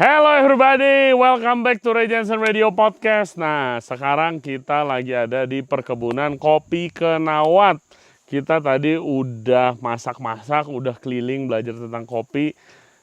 Hello everybody, welcome back to Ray Jensen Radio Podcast. Nah, sekarang kita lagi ada di perkebunan kopi Kenawat. Kita tadi udah masak-masak, udah keliling belajar tentang kopi.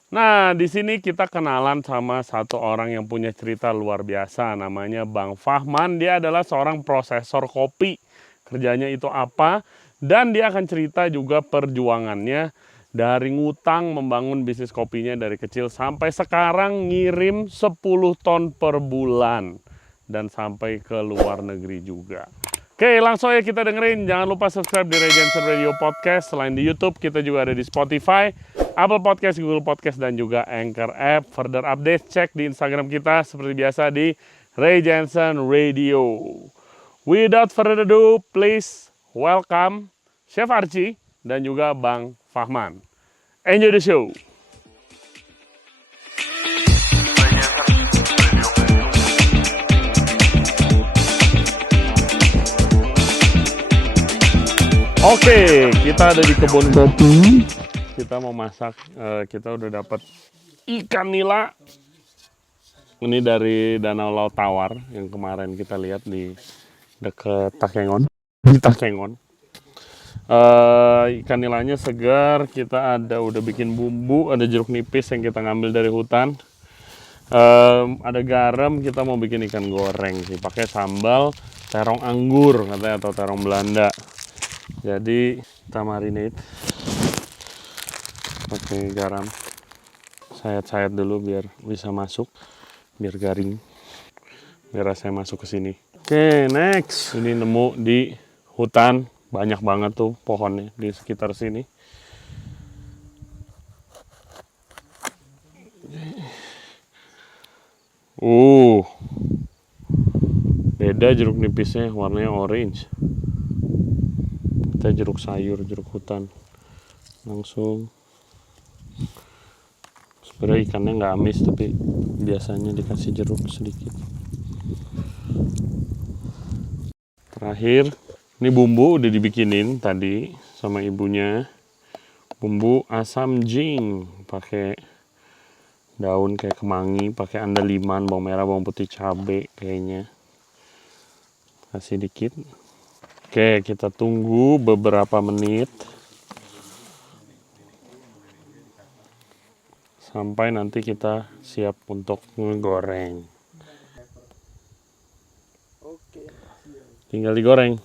Nah, di sini kita kenalan sama satu orang yang punya cerita luar biasa, namanya Bang Fahman. Dia adalah seorang prosesor kopi. Kerjanya itu apa? Dan dia akan cerita juga perjuangannya dari ngutang membangun bisnis kopinya dari kecil sampai sekarang ngirim 10 ton per bulan dan sampai ke luar negeri juga. Oke, langsung aja kita dengerin. Jangan lupa subscribe di Ray Jensen Radio Podcast. Selain di YouTube, kita juga ada di Spotify, Apple Podcast, Google Podcast, dan juga Anchor App. Further update, cek di Instagram kita seperti biasa di Ray Jensen Radio. Without further ado, please welcome Chef Archie dan juga Bang Fahman. Enjoy the show. Oke, kita ada di kebun kopi. Kita mau masak. Kita udah dapat ikan nila. Ini dari Danau Laut Tawar yang kemarin kita lihat di dekat Takengon. Di Takengon. Ikan nilanya segar. Kita udah bikin bumbu, ada jeruk nipis yang kita ngambil dari hutan, ada garam. Kita mau bikin ikan goreng sih, pakai sambal terong anggur katanya atau terong Belanda. Jadi kita marinate pakai garam, sayat-sayat dulu biar bisa masuk, biar garing, biar rasanya masuk ke sini. Oke, next. Ini nemu di hutan. Banyak banget tuh pohonnya di sekitar sini. Beda jeruk nipisnya, warnanya orange. Kita jeruk sayur, jeruk hutan. Langsung. Sebenarnya ikannya nggak amis, tapi biasanya dikasih jeruk sedikit. Terakhir, ini bumbu udah dibikinin tadi sama ibunya. Bumbu asam jing, pakai daun kayak kemangi, pakai andaliman, bawang merah, bawang putih, cabai kayaknya. Kasih dikit. Oke, kita tunggu beberapa menit sampai nanti kita siap untuk ngegoreng. Tinggal digoreng.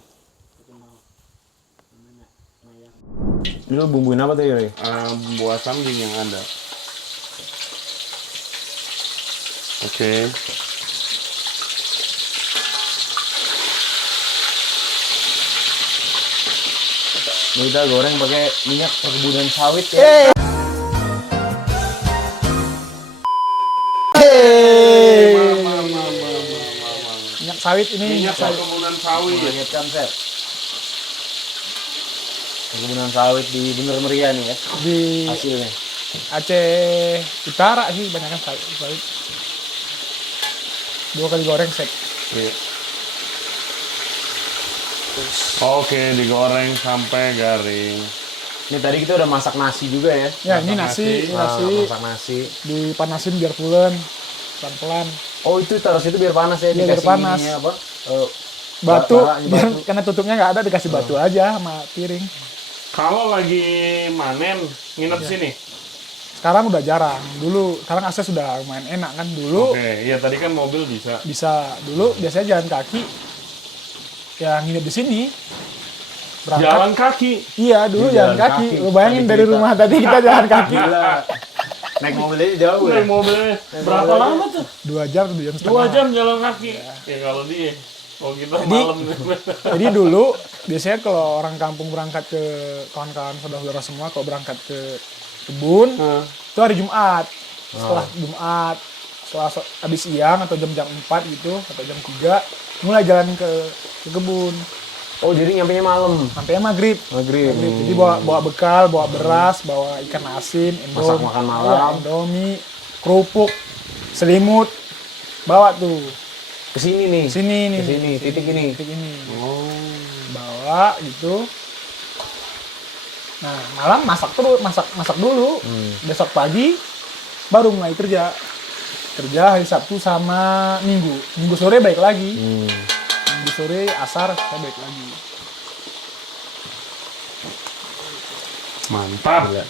Ini lo bumbuin apa tuh ya? Bumbu asam jing yang ada. Oke. Ini kita goreng pakai minyak perkebunan sawit ya. Minyak sawit ini. Minyak perkebunan sawit. Mengagetkan, Chef. Perkebunan sawit di Bener Meriah nih ya. Di Hasilnya. Aceh Utara sih banyak kan sawit. 2 kali goreng set. Iya. Oke, digoreng sampai garing. Ini tadi kita udah masak nasi juga ya. Ya, ini nasi. Masak nasi. Dipanasin biar pulen, pelan-pelan. Oh, itu taruh situ biar panas ya. Iya, biar Dikasih panas. ininya apa? Batu, baranya biar, batu. karena tutupnya nggak ada, dikasih batu aja sama piring. Kalau lagi manen, nginep sini. Sekarang udah jarang. Dulu, sekarang akses sudah lumayan enak kan. Dulu Oke, iya tadi kan mobil bisa. dulu biasanya jalan kaki. Ya nginep di sini. Berangkat. Jalan kaki. Iya, dulu Jalan jalan kaki. kaki. Lu bayangin Tadi dari cerita. rumah tadi kita jalan kaki. Gila. Naik mobil aja jauh ya. Naik mobilnya berapa lama tuh? 2 jam, 2 jam 2 setengah. jam jalan kaki. Ya kalau dia, kalau kita malam. Jadi dulu biasanya kalau orang kampung berangkat ke kawan-kawan saudara-saudara semua, kalau berangkat ke kebun itu hari Jumat. Setelah Jumat, setelah habis siang atau jam-jam 4 gitu atau jam 3 mulai jalan ke kebun. Oh, jadi nyampenya malam. Sampai maghrib. Maghrib. Jadi bawa bekal, bawa beras, bawa ikan asin, Masak makan malam. indomie, kerupuk, selimut, bawa tuh. Ke sini nih. Sini nih. Ke sini, titik ini. Titik ini. Oh. Bawa gitu. Nah, malam masak terus, masak dulu. Besok pagi baru mulai kerja. Kerja hari Sabtu sama Minggu. Minggu sore balik lagi. Minggu sore asar saya balik lagi. Mantap. Gila.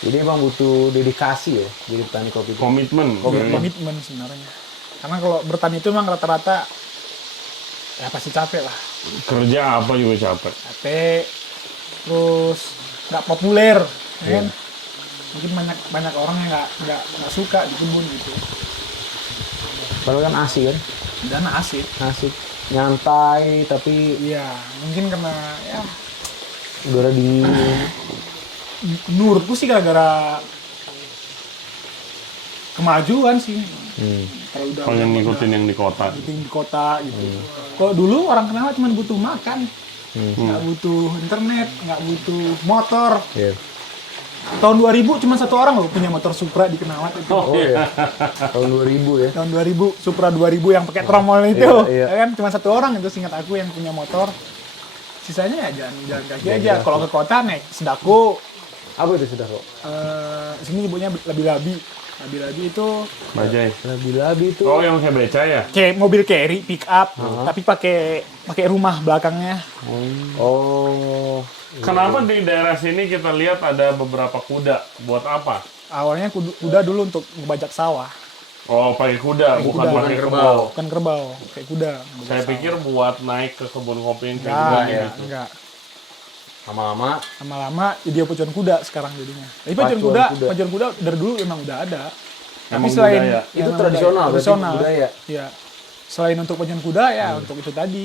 Jadi emang butuh dedikasi ya jadi petani kopi. Komitmen. Komitmen sebenarnya. Karena kalau bertani itu memang rata-rata ya pasti capek lah. Kerja apa juga capek. Capek, terus nggak populer, ya kan? Mungkin banyak orang yang nggak suka di kebun gitu. Padahal kan asik kan, Dan asik. asik, nyantai tapi Iya, mungkin karena ya udara dingin. menurutku sih gara-gara kemajuan sih. Kalau udah Pengen ngikutin yang di kota. di kota gitu. Kalau dulu orang Kenawa cuma butuh makan, nggak butuh internet, nggak butuh motor. Iya. Tahun 2000 cuma satu orang loh punya motor Supra di Kenawat itu. Oh iya. Tahun 2000 ya. Tahun 2000 Supra 2000 yang pakai tromol itu. Iya. Ya kan cuma satu orang itu seingat aku yang punya motor. Sisanya ya jalan kaki aja. Kalau ke kota naik sedako. Apa itu sudah kok? Sini ibunya labi-labi. Labi-labi itu Bajai. Labi-labi itu. Oh, yang kayak beca ya? kayak mobil carry pick up tapi pakai rumah belakangnya. Oh. Kenapa di daerah sini kita lihat ada beberapa kuda? Buat apa? Awalnya kuda dulu untuk ngebajak sawah, Oh, pakai kuda, bukan kuda. pakai kerbau. bukan kerbau, kayak kuda. Saya pikir buat naik ke kebun kopi yang kayak Enggak. Lama-lama Lama-lama jadi pacuan kuda sekarang jadinya. Tapi pacuan Pacuan kuda kuda. dari dulu memang udah ada. Emang Tapi selain budaya. ya, itu memang tradisional, berarti tradisional. budaya. Iya. Selain untuk pacuan kuda ya untuk itu tadi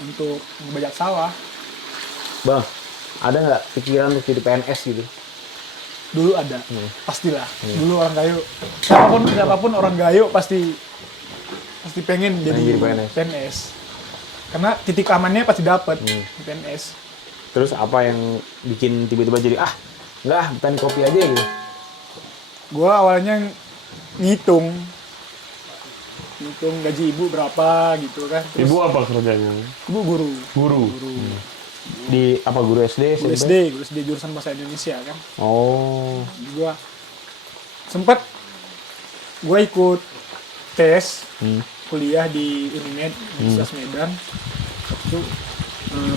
untuk ngebajak sawah. Bang, ada nggak pikiran untuk jadi PNS gitu? Dulu ada, pastilah. Dulu orang Gayo, siapapun orang Gayo pasti pengen jadi jadi PNS. Karena titik amannya pasti dapat di PNS. Terus apa yang bikin tiba-tiba jadi enggak petani kopi aja gitu? Gua awalnya ngitung gaji ibu berapa gitu kan. Terus Ibu apa kerjanya? ibu guru. Guru. Di apa guru SD? Guru SMP? SD jurusan bahasa Indonesia kan. Oh. Gua sempat ikut tes kuliah di Unimed Universitas Medan. Itu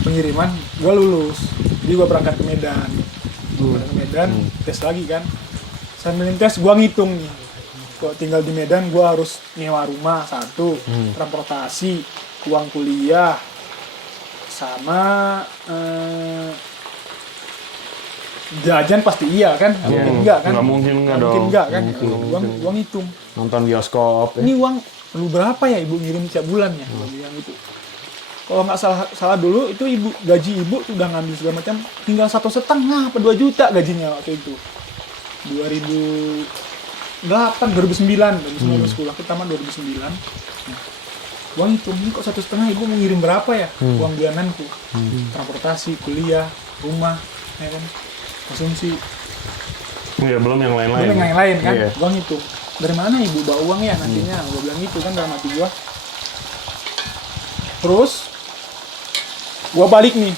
pengiriman gue lulus, jadi gue berangkat ke Medan, tes lagi kan. Sambil tes gue ngitung nih, kok tinggal di Medan gue harus nyewa rumah satu, transportasi, uang kuliah, sama jajan pasti iya kan, mungkin enggak kan? Nggak mungkin enggak dong. Mungkin enggak kan? Gua ngitung. Nonton bioskop ya? Ini uang perlu berapa ya ibu ngirim tiap bulan ya? Gua bilang gitu. Kalau nggak salah dulu itu gaji ibu tuh udah ngambil segala macam, tinggal 1,5 apa 2 juta gajinya waktu itu. 2009 sekolah pertama 2009. Nah, gua ngitung ini kok 1,5 ibu mau ngirim berapa ya uang bulananku, transportasi, kuliah, rumah, ya kan, konsumsi. Iya, belum yang Belum lain-lain. yang lain kan, Iya. gua ngitung dari mana ibu bawa uang ya nantinya, gua bilang gitu kan dalam hati gua. Terus gua balik nih,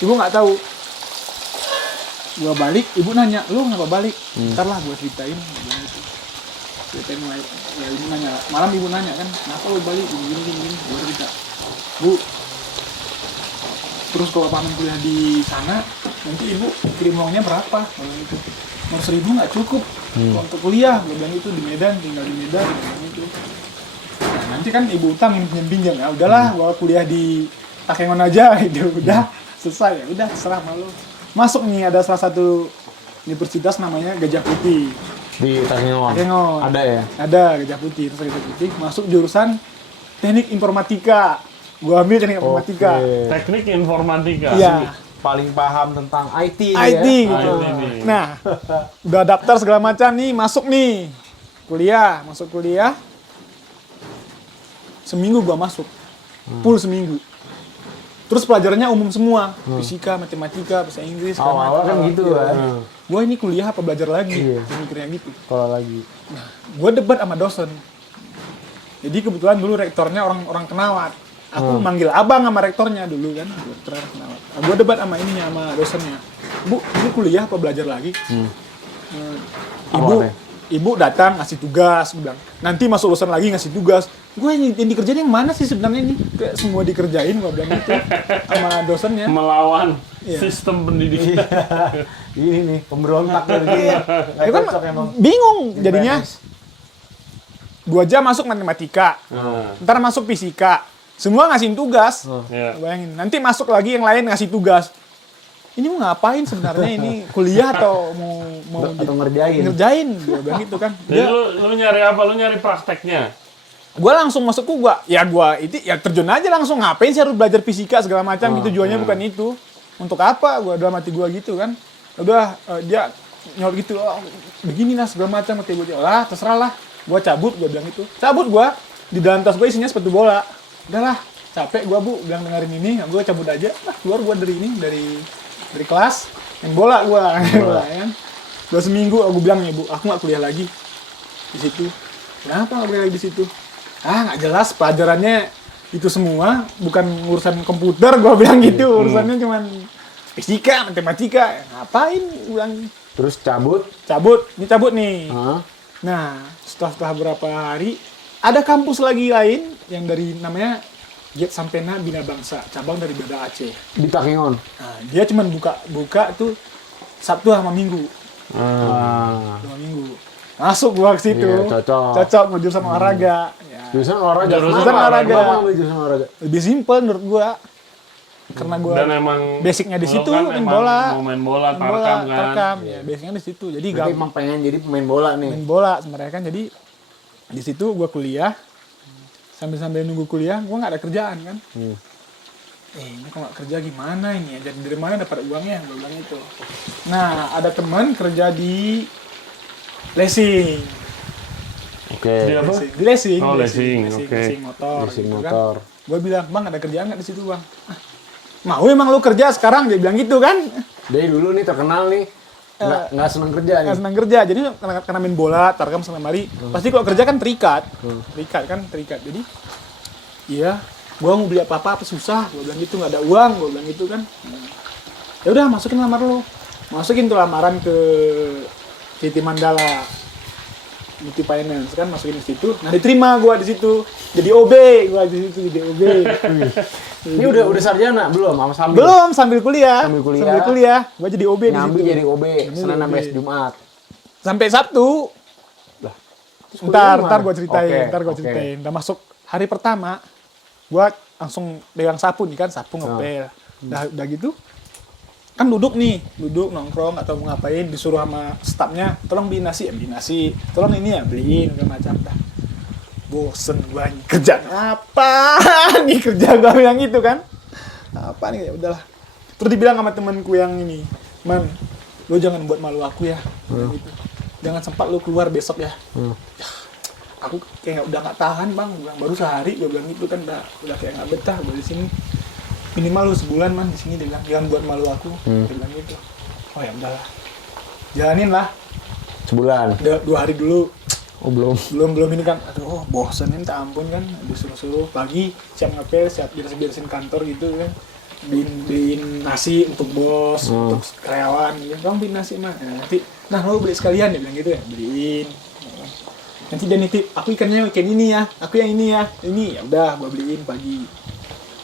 ibu nggak tahu. Gua balik, ibu nanya, lu kenapa balik? Ntar lah gua ceritain, gua bilang gitu. Ceritain ya ibu nanya, malam ibu nanya kan, kenapa lu balik? Gini, gua cerita. Bu, terus kalau paman kuliah di sana, nanti ibu kirim uangnya berapa? Kalau gitu, 100.000 nggak cukup untuk kuliah. Gue bilang itu di Medan, tinggal di Medan. Gue bilang itu. Nah, nanti kan ibu utang yang pinjam ya, udahlah, gua kuliah di Takengon aja, gitu. Udah selesai ya, udah terserah malu. Masuk nih ada salah satu universitas namanya Gajah Putih. Di Takengon. Takengon. Ada ya? Ada Gajah Putih, terus Gajah Putih masuk jurusan Teknik Informatika. Gua ambil Teknik Informatika. Oke. Teknik informatika. Iya. Paling paham tentang IT, IT ya? gitu. IT nih. Nah, udah daftar segala macam nih, masuk nih. Masuk kuliah. Seminggu gua masuk. Full seminggu. Terus pelajarannya umum semua. Fisika, matematika, bahasa Inggris, Awal-awal kan gitu kan. Gua ini kuliah apa belajar lagi? Iya. Gua mikirnya gitu. Kalau lagi. Gua debat sama dosen. Jadi kebetulan dulu rektornya orang Kenawat. Aku manggil abang sama rektornya dulu kan, dokter Kenawat. Gua debat sama ininya, sama dosennya. Bu, ini kuliah apa belajar lagi? Ibu, Awalnya. ibu datang ngasih tugas, gue bilang nanti masuk urusan lagi ngasih tugas. Gue yang dikerjain yang mana sih sebenarnya ini? Kayak semua dikerjain gue bilang gitu sama dosennya. Melawan Iya. sistem pendidikan. Ini nih pemberontak dari dia. Ya kan bingung jadinya. 2 jam masuk matematika, ntar masuk fisika, semua ngasihin tugas. Iya. Bayangin, nanti masuk lagi yang lain ngasih tugas. Ini mau ngapain sebenarnya ini kuliah atau mau Atau ngerjain. ngerjain? Gue bilang gitu kan. Jadi lu nyari apa? Lu nyari prakteknya. Gue langsung masuk gue terjun aja langsung, ngapain sih harus belajar fisika segala macam gitu, tujuannya bukan itu. Untuk apa? Gue dalam hati gue gitu kan. Udah dia nyorot gitu, oh, begini lah segala macam, kayak gue lah terserah lah. Gue cabut, gue bilang gitu. Cabut gue, di dalam tas gue isinya sepatu bola. Udahlah, capek gue bu, bilang dengerin ini, gue cabut aja. Lah keluar gue dari kelas, main bola gue, kan. 2 seminggu aku bilang ya bu, aku nggak kuliah lagi di situ. Kenapa nggak kuliah lagi di situ? Ah nggak jelas, pelajarannya itu semua bukan urusan komputer, gue bilang gitu. Urusannya cuman fisika, matematika. Ngapain? Gue bilang. Terus cabut. Cabut nih. Hah? Nah, setelah berapa hari, ada kampus lagi lain yang dari namanya Get Sampena Bina Bangsa, cabang dari Banda Aceh. Di Takengon. Nah, dia cuma buka tuh Sabtu sama Minggu. Ah. Minggu. Masuk gua ke situ. Iya, cocok. Cocok mau jurusan olahraga. Ya. Jurusan olahraga. Jurusan Kenapa? olahraga. Kenapa ambil jurusan olahraga? Lebih simpel menurut gua. Karena gua Dan emang basicnya di lu situ, kan main emang bola. mau main bola, tarkam kan. tarkam. Ya, basicnya di situ. Jadi Berarti emang pengen jadi pemain bola nih. main bola sebenarnya kan, jadi di situ gue kuliah, sambil nunggu kuliah gue nggak ada kerjaan kan. Ini kalau nggak kerja gimana ini ya, jadi dari mana dapat uangnya, gue bilang itu. Nah ada teman kerja di leasing. Oke. Di apa? Di leasing. Oh, leasing, oke. Leasing motor. Leasing gitu motor. Kan. Gue bilang, bang ada kerjaan nggak di situ bang? "Ah, mau emang lu kerja sekarang?" Dia bilang gitu kan. Dari dulu nih terkenal nih. Nggak seneng kerja nih. Nggak senang kerja, jadi karena main bola, tarkam sama mari, pasti kalau kerja kan terikat, terikat. Jadi, iya, gua mau beli apa susah, gua bilang gitu, nggak ada uang, gua bilang gitu kan. Ya udah masukin lamar lo, masukin tuh lamaran ke Citi Mandala, Multi Finance kan, masukin di situ. Nah diterima gua di situ, jadi OB, gua di situ jadi OB. Ini udah sarjana belum? Sama sambil. Belum, sambil kuliah. Sambil kuliah. Gua jadi OB di situ. Nyambi jadi OB. Senin sampai OB. Jumat. Sampai Sabtu. Terus kuliah Ntar gimana? gue ceritain, Oke. Udah masuk hari pertama, gue langsung pegang sapu nih kan, sapu ngepel. Udah gitu, kan duduk nongkrong atau mau ngapain, disuruh sama stafnya, tolong beliin nasi, tolong ini ya, beliin, segala macam. Dah. Bosen gue kerja apa nih, kerja gue bilang gitu kan. Apa nih, ya udahlah. Terus dibilang sama temanku yang ini, "Man, lo jangan buat malu aku ya." Gitu. "Jangan sempat lo keluar besok ya." Aku kayak udah nggak tahan bang, baru sehari gue bilang gitu kan, udah kayak nggak betah gue di sini. Minimal lu sebulan man di sini, dia bilang jangan buat malu aku, dia bilang gitu. Oh ya udahlah, jalanin lah. Sebulan. 2 hari dulu, Oh belum. belum ini kan, aduh bosen ini, tak ampun kan, disuruh pagi siap ngepel, siap beresin kantor gitu kan, beliin nasi untuk bos, untuk karyawan, gitu. "Kamu beliin nasi mah, nanti, nah lo beli sekalian," dia bilang gitu ya, beliin. Nanti dia nitip, "Aku ikannya ikan ini ya, aku yang ini ya, ini ya udah, gua beliin pagi."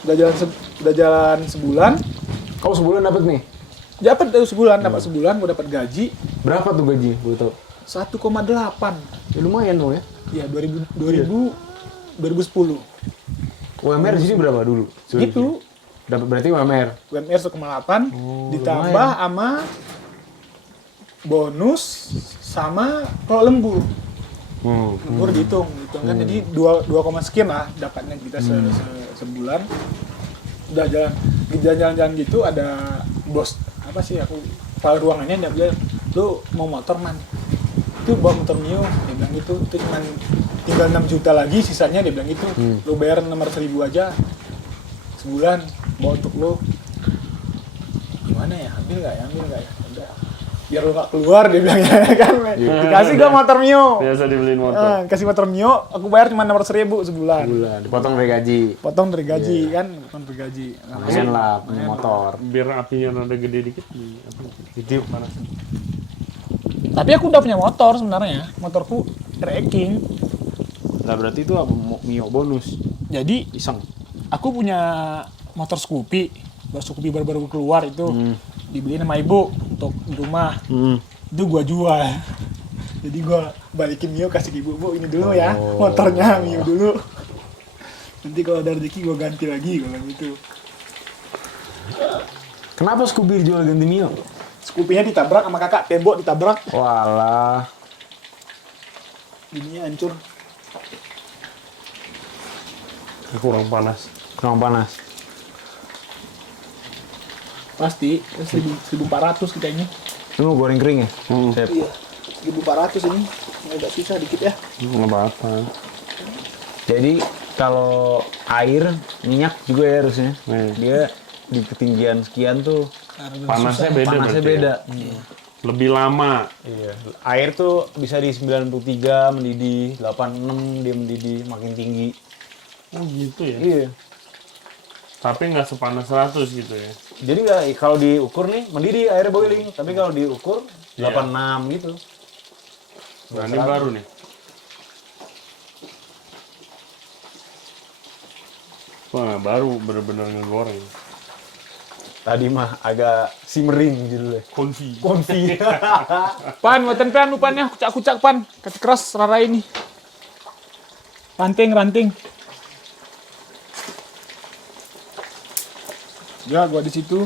Udah jalan sebulan, Kau sebulan dapat nih? dapat sebulan, gua dapat gaji Berapa tuh gaji? Gue tau. 1,8. Ya, lumayan dong ya. Iya, 2010. UMR di sini berapa dulu? Gitu. Dapat berarti UMR. UMR 1,8 ditambah sama bonus sama kalau lembur. Lembur dihitung kan, jadi 2, sekian lah dapatnya kita sebulan. Udah jalan-jalan gitu, ada bos apa sih, aku kepala ruangannya, dia bilang, "Lu mau motor man, itu bawa motor Mio," dia bilang gitu. Itu cuma tinggal 6 juta lagi sisanya, dia bilang gitu. Lu bayar 600.000 aja sebulan, bawa untuk lu. Gimana ya, ambil nggak ya, udah, biar lu nggak keluar, dia bilang ya kan. Dikasih gua motor Mio, Biasa dibeliin motor. kasih motor Mio, aku bayar cuma 600.000 sebulan. Bulan. Dipotong dari gaji. Potong dari gaji kan, potong dari gaji. Lumayan lah punya motor. Biar apinya rada gede dikit, ditiup panas. Tapi aku udah punya motor sebenarnya. Motorku trekking. Nah berarti itu apa Mio bonus? Jadi Iseng. aku punya motor Scoopy. Scoopy baru-baru keluar itu. Dibeliin sama ibu untuk di rumah. Itu gua jual. Jadi gua balikin Mio kasih ke ibu. Bu ini dulu ya. Motornya Mio dulu. Nanti kalau ada rezeki gua ganti lagi kalau gitu. Kenapa Scooby dijual ganti Mio? Scoopy-nya ditabrak sama kakak, tembok ditabrak. Walah. Ininya hancur. Kurang panas. Kurang panas. Pasti 1400 kita ini. Ini mau goreng kering ya? Sep. Iya. 1400 ini. Agak susah dikit ya. Nggak apa-apa. Jadi kalau air, minyak juga ya harusnya. Nih. Dia di ketinggian sekian tuh Panasnya beda. panasnya berarti beda. ya? Lebih lama. Iya. Air tuh bisa di 93 mendidih, 86 dia mendidih, makin tinggi. Oh gitu ya. Iya. Tapi nggak sepanas 100 gitu ya. Jadi nggak kalau diukur nih mendidih airnya boiling, tapi kalau diukur Iya. 86 gitu. Nah ini baru nih. Wah baru bener-bener ngegoreng. Tadi mah agak simmering judulnya. Konfi. Konfi. Pan, weten pan lupannya kucak-kucak pan. Kasih keras rara ini. Ranting. Ya, gua di situ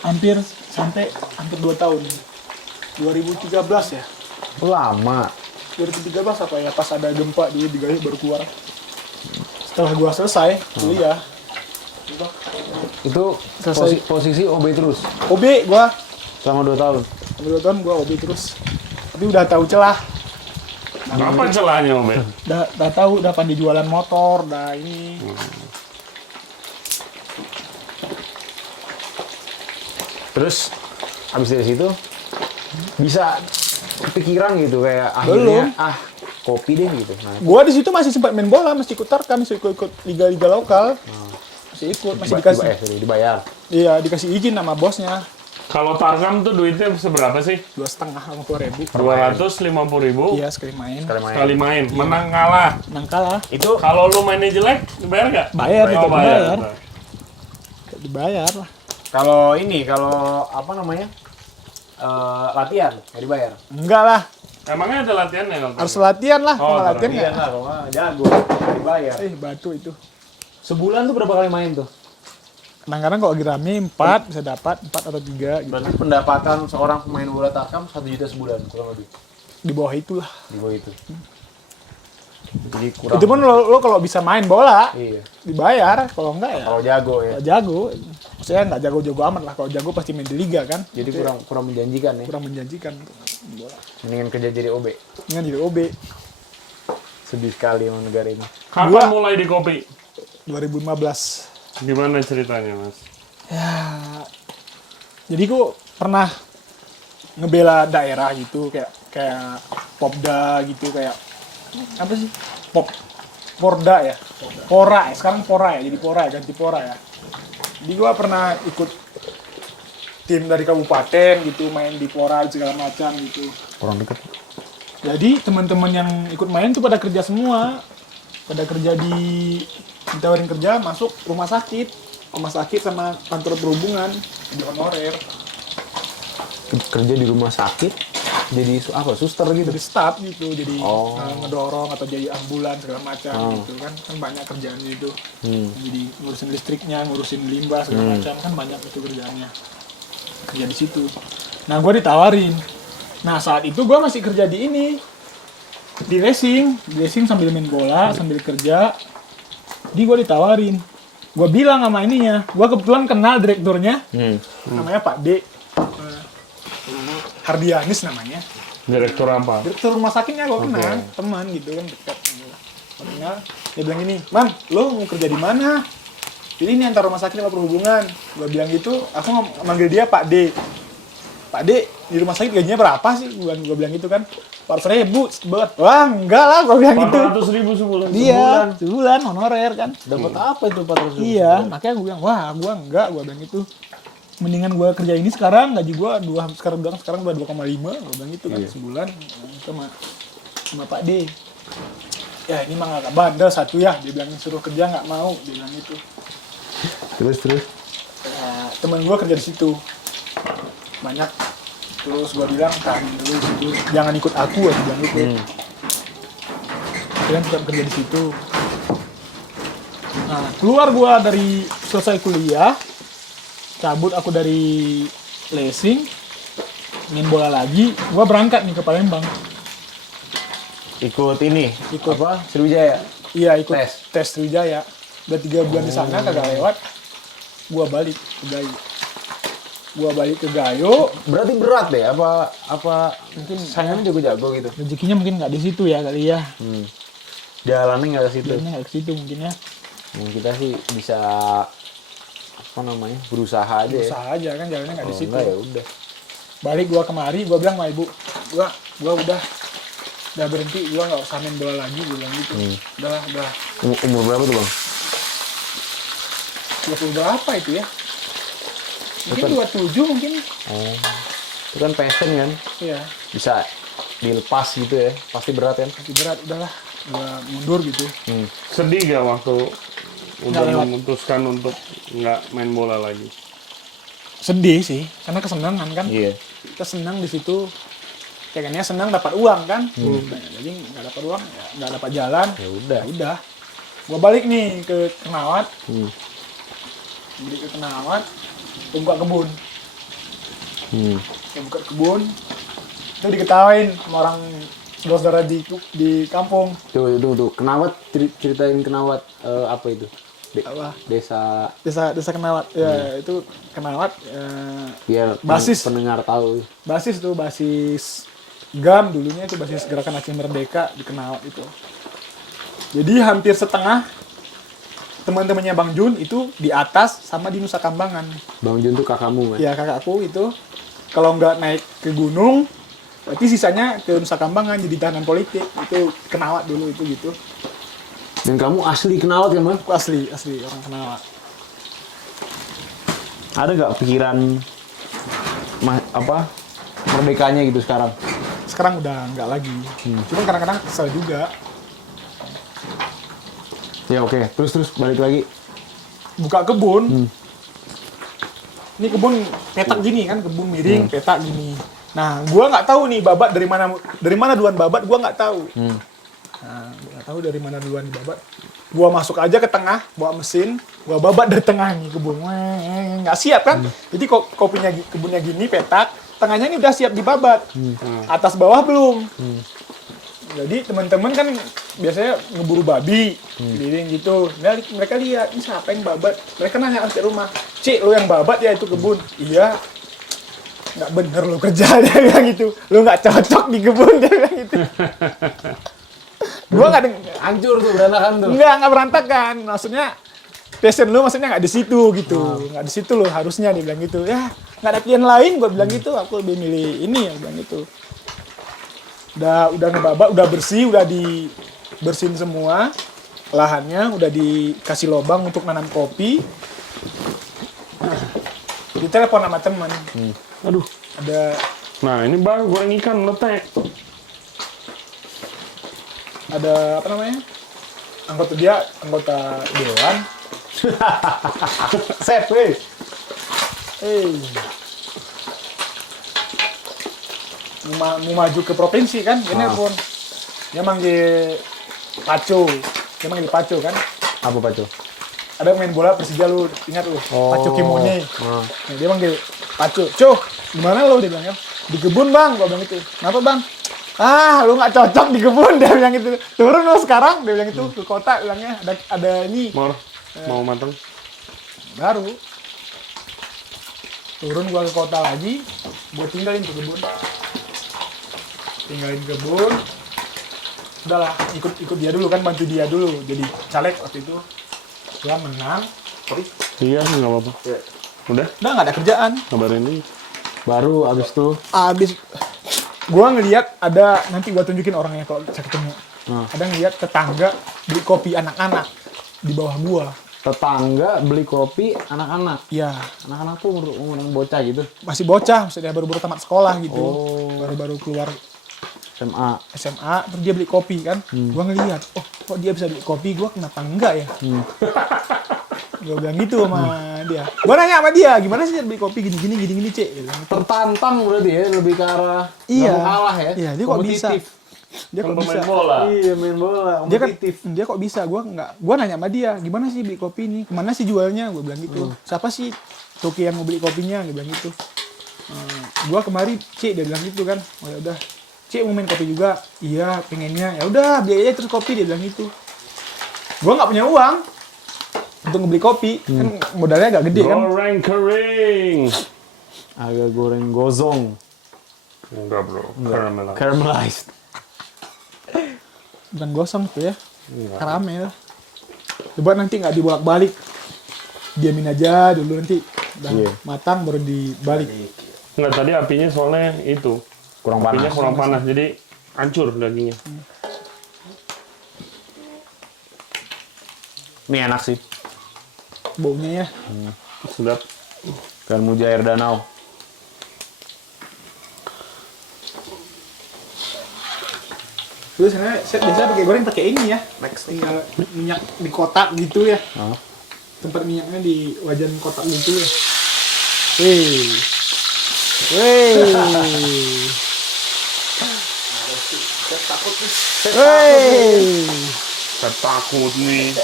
hampir 2 tahun. 2013 ya. Lama. 2013 apa ya? Pas ada gempa dulu digali baru keluar. Setelah gua selesai kuliah, Itu Selesai. posisi OB terus OB gua selama 2 tahun. sampai 2 tahun gua OB terus. Tapi udah tahu celah. Apa celahnya Om? Udah tahu udah pandai jualan motor, udah ini. Terus habis dari situ bisa kepikiran gitu kayak Belum. akhirnya kopi deh gitu. Nah, Gua di situ masih sempat main bola, masih ikut Tarkam, masih ikut liga-liga lokal. Masih ikut, masih dikasih. dibayar. Iya, dikasih izin sama bosnya. Kalau Tarkam tuh duitnya seberapa sih? 2,5 250.000 Iya, sekali main. sekali main. Menang kalah. Menang kalah. Itu Kalau lu mainnya jelek, dibayar nggak? Bayar, Oh, tetap bayar. bayar. Dibayar lah. kalau apa namanya? Latihan nggak dibayar. Enggak lah, Emangnya ada latihan ya? harus latihan lah. Oh, Kalau latihan Iya nggak. lah, kalau nggak jago nggak dibayar. Batu itu. Sebulan tuh berapa kali main tuh? Kadang-kadang kalau lagi rame 4 bisa dapat 4 atau 3 gitu. Berarti pendapatan seorang pemain bola Tarkam 1 juta sebulan kurang lebih Di bawah itulah. di bawah itu. Jadi kurang. Itu pun lo kalau bisa main bola Iya. dibayar, kalau enggak ya Kalau jago ya. nggak jago. Maksudnya nggak jago-jago amat lah. Kalau jago pasti main di liga kan. Jadi kurang menjanjikan ya. Kurang menjanjikan untuk main bola. Mendingan kerja jadi OB. Dengan di OB Sedih sekali emang negara ini. Kapan mulai di kopi? 2015. Gimana ceritanya, Mas? Ya, jadi gue pernah ngebela daerah gitu, kayak Popda gitu, kayak apa sih? Porda ya, Pora ya, sekarang Pora ya, jadi Pora ya, ganti Pora ya. Jadi gue pernah ikut tim dari kabupaten gitu, main di Pora segala macam gitu. Orang deket. Jadi teman-teman yang ikut main tuh pada kerja semua, pada kerja ditawarin kerja masuk rumah sakit sama kantor perhubungan di honorer, Kerja di rumah sakit jadi suster gitu. jadi staff gitu, jadi Oh. ngedorong atau jadi ambulan segala macam gitu kan banyak kerjaan gitu. Jadi ngurusin listriknya, ngurusin limbah segala macam kan banyak itu kerjaannya, kerja di situ. Nah gue ditawarin, nah saat itu gue masih kerja di racing sambil main bola sambil kerja. Di gue ditawarin, gue bilang sama ininya, gue kebetulan kenal direkturnya, namanya Pak D. Hardianis namanya. Direktur apa? Direktur rumah sakitnya gue kenal, teman gitu kan dekat. Gua kenal, dia bilang gini, "Man, lo mau kerja di mana?" Pilih nih antara rumah sakit sama perhubungan. Gue bilang gitu, aku manggil dia Pak D. Pak D, di rumah sakit gajinya berapa sih? Gue bilang gitu kan. 400.000 sebulan. Wah, enggak lah, gue bilang gitu. 400.000 sebulan. Iya, sebulan honorer kan. Dapat apa itu 400 ribu? Iya, makanya gue bilang, wah, gue enggak, gue bilang gitu. mendingan gua kerja ini sekarang, gaji gua sekarang 2,5, gua bilang gitu kan, Iya. sebulan sama Pak D. Ya ini mah agak bandel satu ya, dia bilang suruh kerja nggak mau, dia bilang gitu. Terus. Nah, temen gua kerja di situ banyak, terus gua bilang tahan dulu situ, jangan ikut aku, aku bilang gitu. Kalian tetap kerja di situ. Nah, keluar gua dari selesai kuliah, cabut aku dari lesing, main bola lagi, gua berangkat nih ke Palembang. Ikut ini. Ikut. Apa? Sriwijaya. Iya, ikut Tes. tes Sriwijaya. Udah 3 bulan di sana kagak lewat. Gua balik ke Gayo. Berarti berat deh. Apa mungkin saingannya jago-jago gitu. Rezekinya mungkin nggak di situ ya kali ya. Jalannya nggak ke situ. Jalannya nggak ke situ mungkin ya. Kita sih bisa apa namanya? Berusaha aja ya. Usaha aja kan jalannya nggak di Kalau situ. enggak ya udah. Balik gua kemari, gua bilang sama ibu, gua udah berhenti, gua nggak usah main bola lagi, gua bilang gitu. Udah Umur berapa tuh, Bang? 20 berapa itu ya? Mungkin 27 mungkin. Oh. Itu kan passion kan. Iya, Bisa dilepas gitu ya. Pasti berat kan. masih berat, udahlah. Gua mundur gitu. Sedih gak waktu udah Nggak lewat. memutuskan untuk nggak main bola lagi? Sedih sih, karena kesenangan kan. Iya. Kita senang di situ. Kayaknya senang dapat uang kan. Nah, jadi nggak dapat uang, ya nggak dapat jalan. Ya udah. Ya udah. Gua balik nih ke Kenawat. Hmm. Balik ke Kenawat, gua buka kebun. Gua buka kebun. Itu diketawain sama orang saudara di kampung. Tuh. Kenawat, ceritain Kenawat apa itu? Apa? Desa Desa Kenawat. Ya, itu Kenawat biar Basis. pendengar tahu. basis GAM dulunya, itu basis Gerakan Aceh Merdeka di Kenawat itu. Jadi hampir setengah teman-temannya Bang Jun itu di atas sama di Nusa Kambangan. Bang Jun tuh kakakmu kan? Ya kakakku itu kalau nggak naik ke gunung, berarti sisanya ke Nusa Kambangan jadi tahanan politik. Itu Kenawat dulu itu gitu. Dan kamu asli Kenawat kan, Bang? Aku asli orang Kenawat. Ada nggak pikiran merdekanya gitu sekarang? Sekarang udah nggak lagi. Cuman kadang-kadang kesel juga. Ya oke. Terus balik lagi. Buka kebun. Ini kebun petak gini kan, kebun miring, petak gini. Nah, gua nggak tahu nih babat dari mana duluan babat, gua nggak tahu. Nah, gua nggak tahu dari mana duluan babat. Gua masuk aja ke tengah, bawa mesin, gua babat dari tengah nih kebun. Nggak siap kan? Jadi kopinya kebunnya gini petak, tengahnya ini udah siap dibabat. Atas bawah belum. Jadi teman-teman kan biasanya ngeburu babi, keliling gitu. Nah, mereka lihat, ini siapa yang babat? Mereka nanya ke rumah, Cik, lo yang babat ya itu kebun? Iya. Nggak bener lo kerja, dia bilang gitu. Lo nggak cocok di kebun, dia bilang gitu. Gua nggak Hancur tuh, berantakan tuh. nggak berantakan. Maksudnya passion lo maksudnya nggak di situ gitu. Nggak di situ lo harusnya, dia bilang gitu. Ya, nggak ada pilihan lain, gua bilang gitu. Aku lebih milih ini, ya bilang gitu. Udah ngebabat, udah bersih, udah dibersihin semua lahannya, udah dikasih lubang untuk nanam kopi. Ditelepon sama teman. Aduh. Ada Nah ini Bang, goreng ikan letek. apa namanya? Anggota dewan. Set, weh. Mau maju ke provinsi kan, ini pun dia manggil Paco, kan. Apa Pak? Ada main bola Persija lu, ingat lu, Paco Kimone. Ah. Nah, dia manggil Paco, Cok, gimana lu, dia bilang kan? Di kebun bang, gua bilang gitu. Kenapa bang? Ah, lu nggak cocok di kebun, dia bilang gitu. Turun lu sekarang, dia bilang itu ke kota, bilangnya ada ini Mau matang? baru. Turun gua ke kota lagi, gua tinggalin tuh kebun. Udahlah, ikut dia dulu kan, bantu dia dulu jadi caleg waktu itu. Dia menang, Iya, nggak apa-apa. Udah, udah nggak ada kerjaan. kabarin nih. Baru abis tuh. Abis gua ngeliat ada, nanti gua tunjukin orangnya kalau saya ketemu. Ada ngeliat tetangga beli kopi anak-anak di bawah gua. tetangga beli kopi anak-anak. Iya, Anak-anak tuh umur yang bocah gitu. masih bocah, maksudnya baru-baru tamat sekolah gitu. Oh. Baru-baru keluar SMA. SMA, terus dia beli kopi kan. Gua ngeliat, oh kok dia bisa beli kopi, gua kenapa enggak ya? Gua bilang gitu sama dia. Gua nanya sama dia, gimana sih dia beli kopi gini, Cek? Dia bilang gitu. Tertantang berarti ya, lebih ke arah Iya. nggak mau kalah ya. Iya, dia kok bisa. Kompetitif. Dia Kan kok bisa. pemain bola. Iya, main bola, Dia kan, kompetitif. dia kok bisa, gua nanya sama dia, gimana sih beli kopi ini, kemana sih jualnya, gua bilang gitu. Siapa sih toki yang mau beli kopinya, dia bilang gitu. Gua kemari, Cik, dia bilang gitu kan. Oh ya udah, Cik mau main kopi juga, iya pengennya, ya udah beli aja terus kopi, dia bilang gitu. Gua nggak punya uang untuk ngebeli kopi, kan modalnya agak gede kan. Goreng kering. Agak goreng gozong. Enggak bro, caramel. Caramelized. Bukan gosong tuh ya, karamel. Coba nanti nggak dibolak-balik, diamin aja dulu nanti udah Iya. matang baru dibalik. Enggak, tadi apinya soalnya itu. Kurang Apinya panas. kurang panas, jadi hancur dagingnya. Ini enak sih. Baunya ya. Sedap. Kan muja air danau. Terus saya biasa pakai goreng pakai ini ya, tinggal minyak di kotak gitu ya. Oh. Tempat minyaknya di wajan kotak gitu ya. Wih. Wih. Wih. Saya takut nih.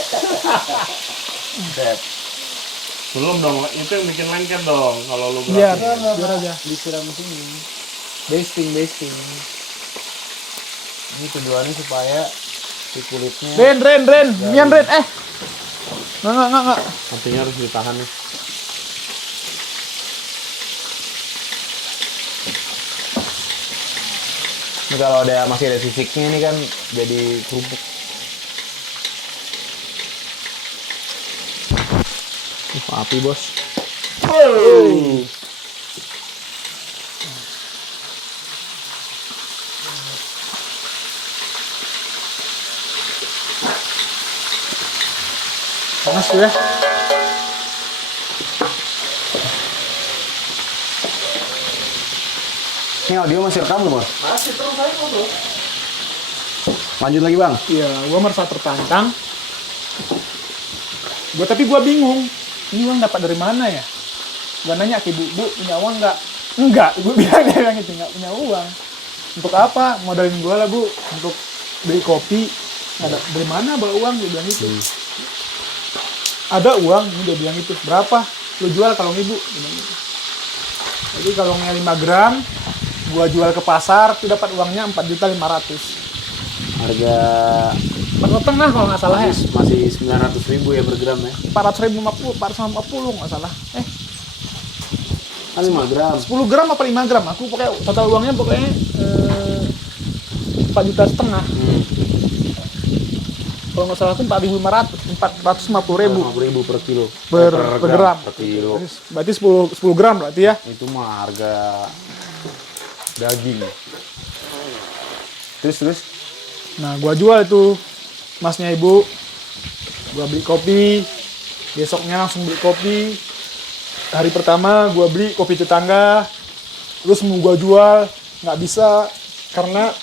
Belum dong, itu yang bikin lengket dong kalau lu Biar, berarti. biar aja. Disiram sini. Basting. Ini tujuannya supaya si kulitnya Ren. Mian Ren, Nggak. Apinya harus ditahan nih. ini kalau masih ada sisiknya ini kan jadi kerupuk. Api bos. Panas tuh ya. Ini audio masih rekam bos? Masih terus saya ngobrol. Lanjut lagi bang. Iya, gua merasa tertantang. Tapi gua bingung. Ini uang dapat dari mana ya? Gua nanya ke ibu, Bu, punya uang nggak? Enggak, ibu bilang dia bilang gitu, nggak punya uang. Untuk apa? Modalin gua lah, Bu, untuk beli kopi. Ada dari mana bawa uang? Dia bilang itu. Ada uang, ini dia bilang itu. Berapa? Lu jual kalau ibu? Dia bilang gitu. Jadi kalau 5 gram, gua jual ke pasar, tuh dapat uangnya 4.500.000. Harga 4,5 kalau nggak salah ya. masih 900.000 ya per gram ya. 450 nggak salah. Kan 5 gram. 10 gram apa 5 gram? Aku pakai total uangnya pokoknya 4,5 juta. Kalau nggak salah itu 450.000 50.000 per kilo. per gram. Per kilo. Berarti 10 gram berarti ya. Itu mah harga daging. Terus. Nah, gua jual itu masnya ibu. Gua beli kopi. Besoknya langsung beli kopi. Hari pertama gua beli kopi tetangga. Terus mau gua jual nggak bisa karena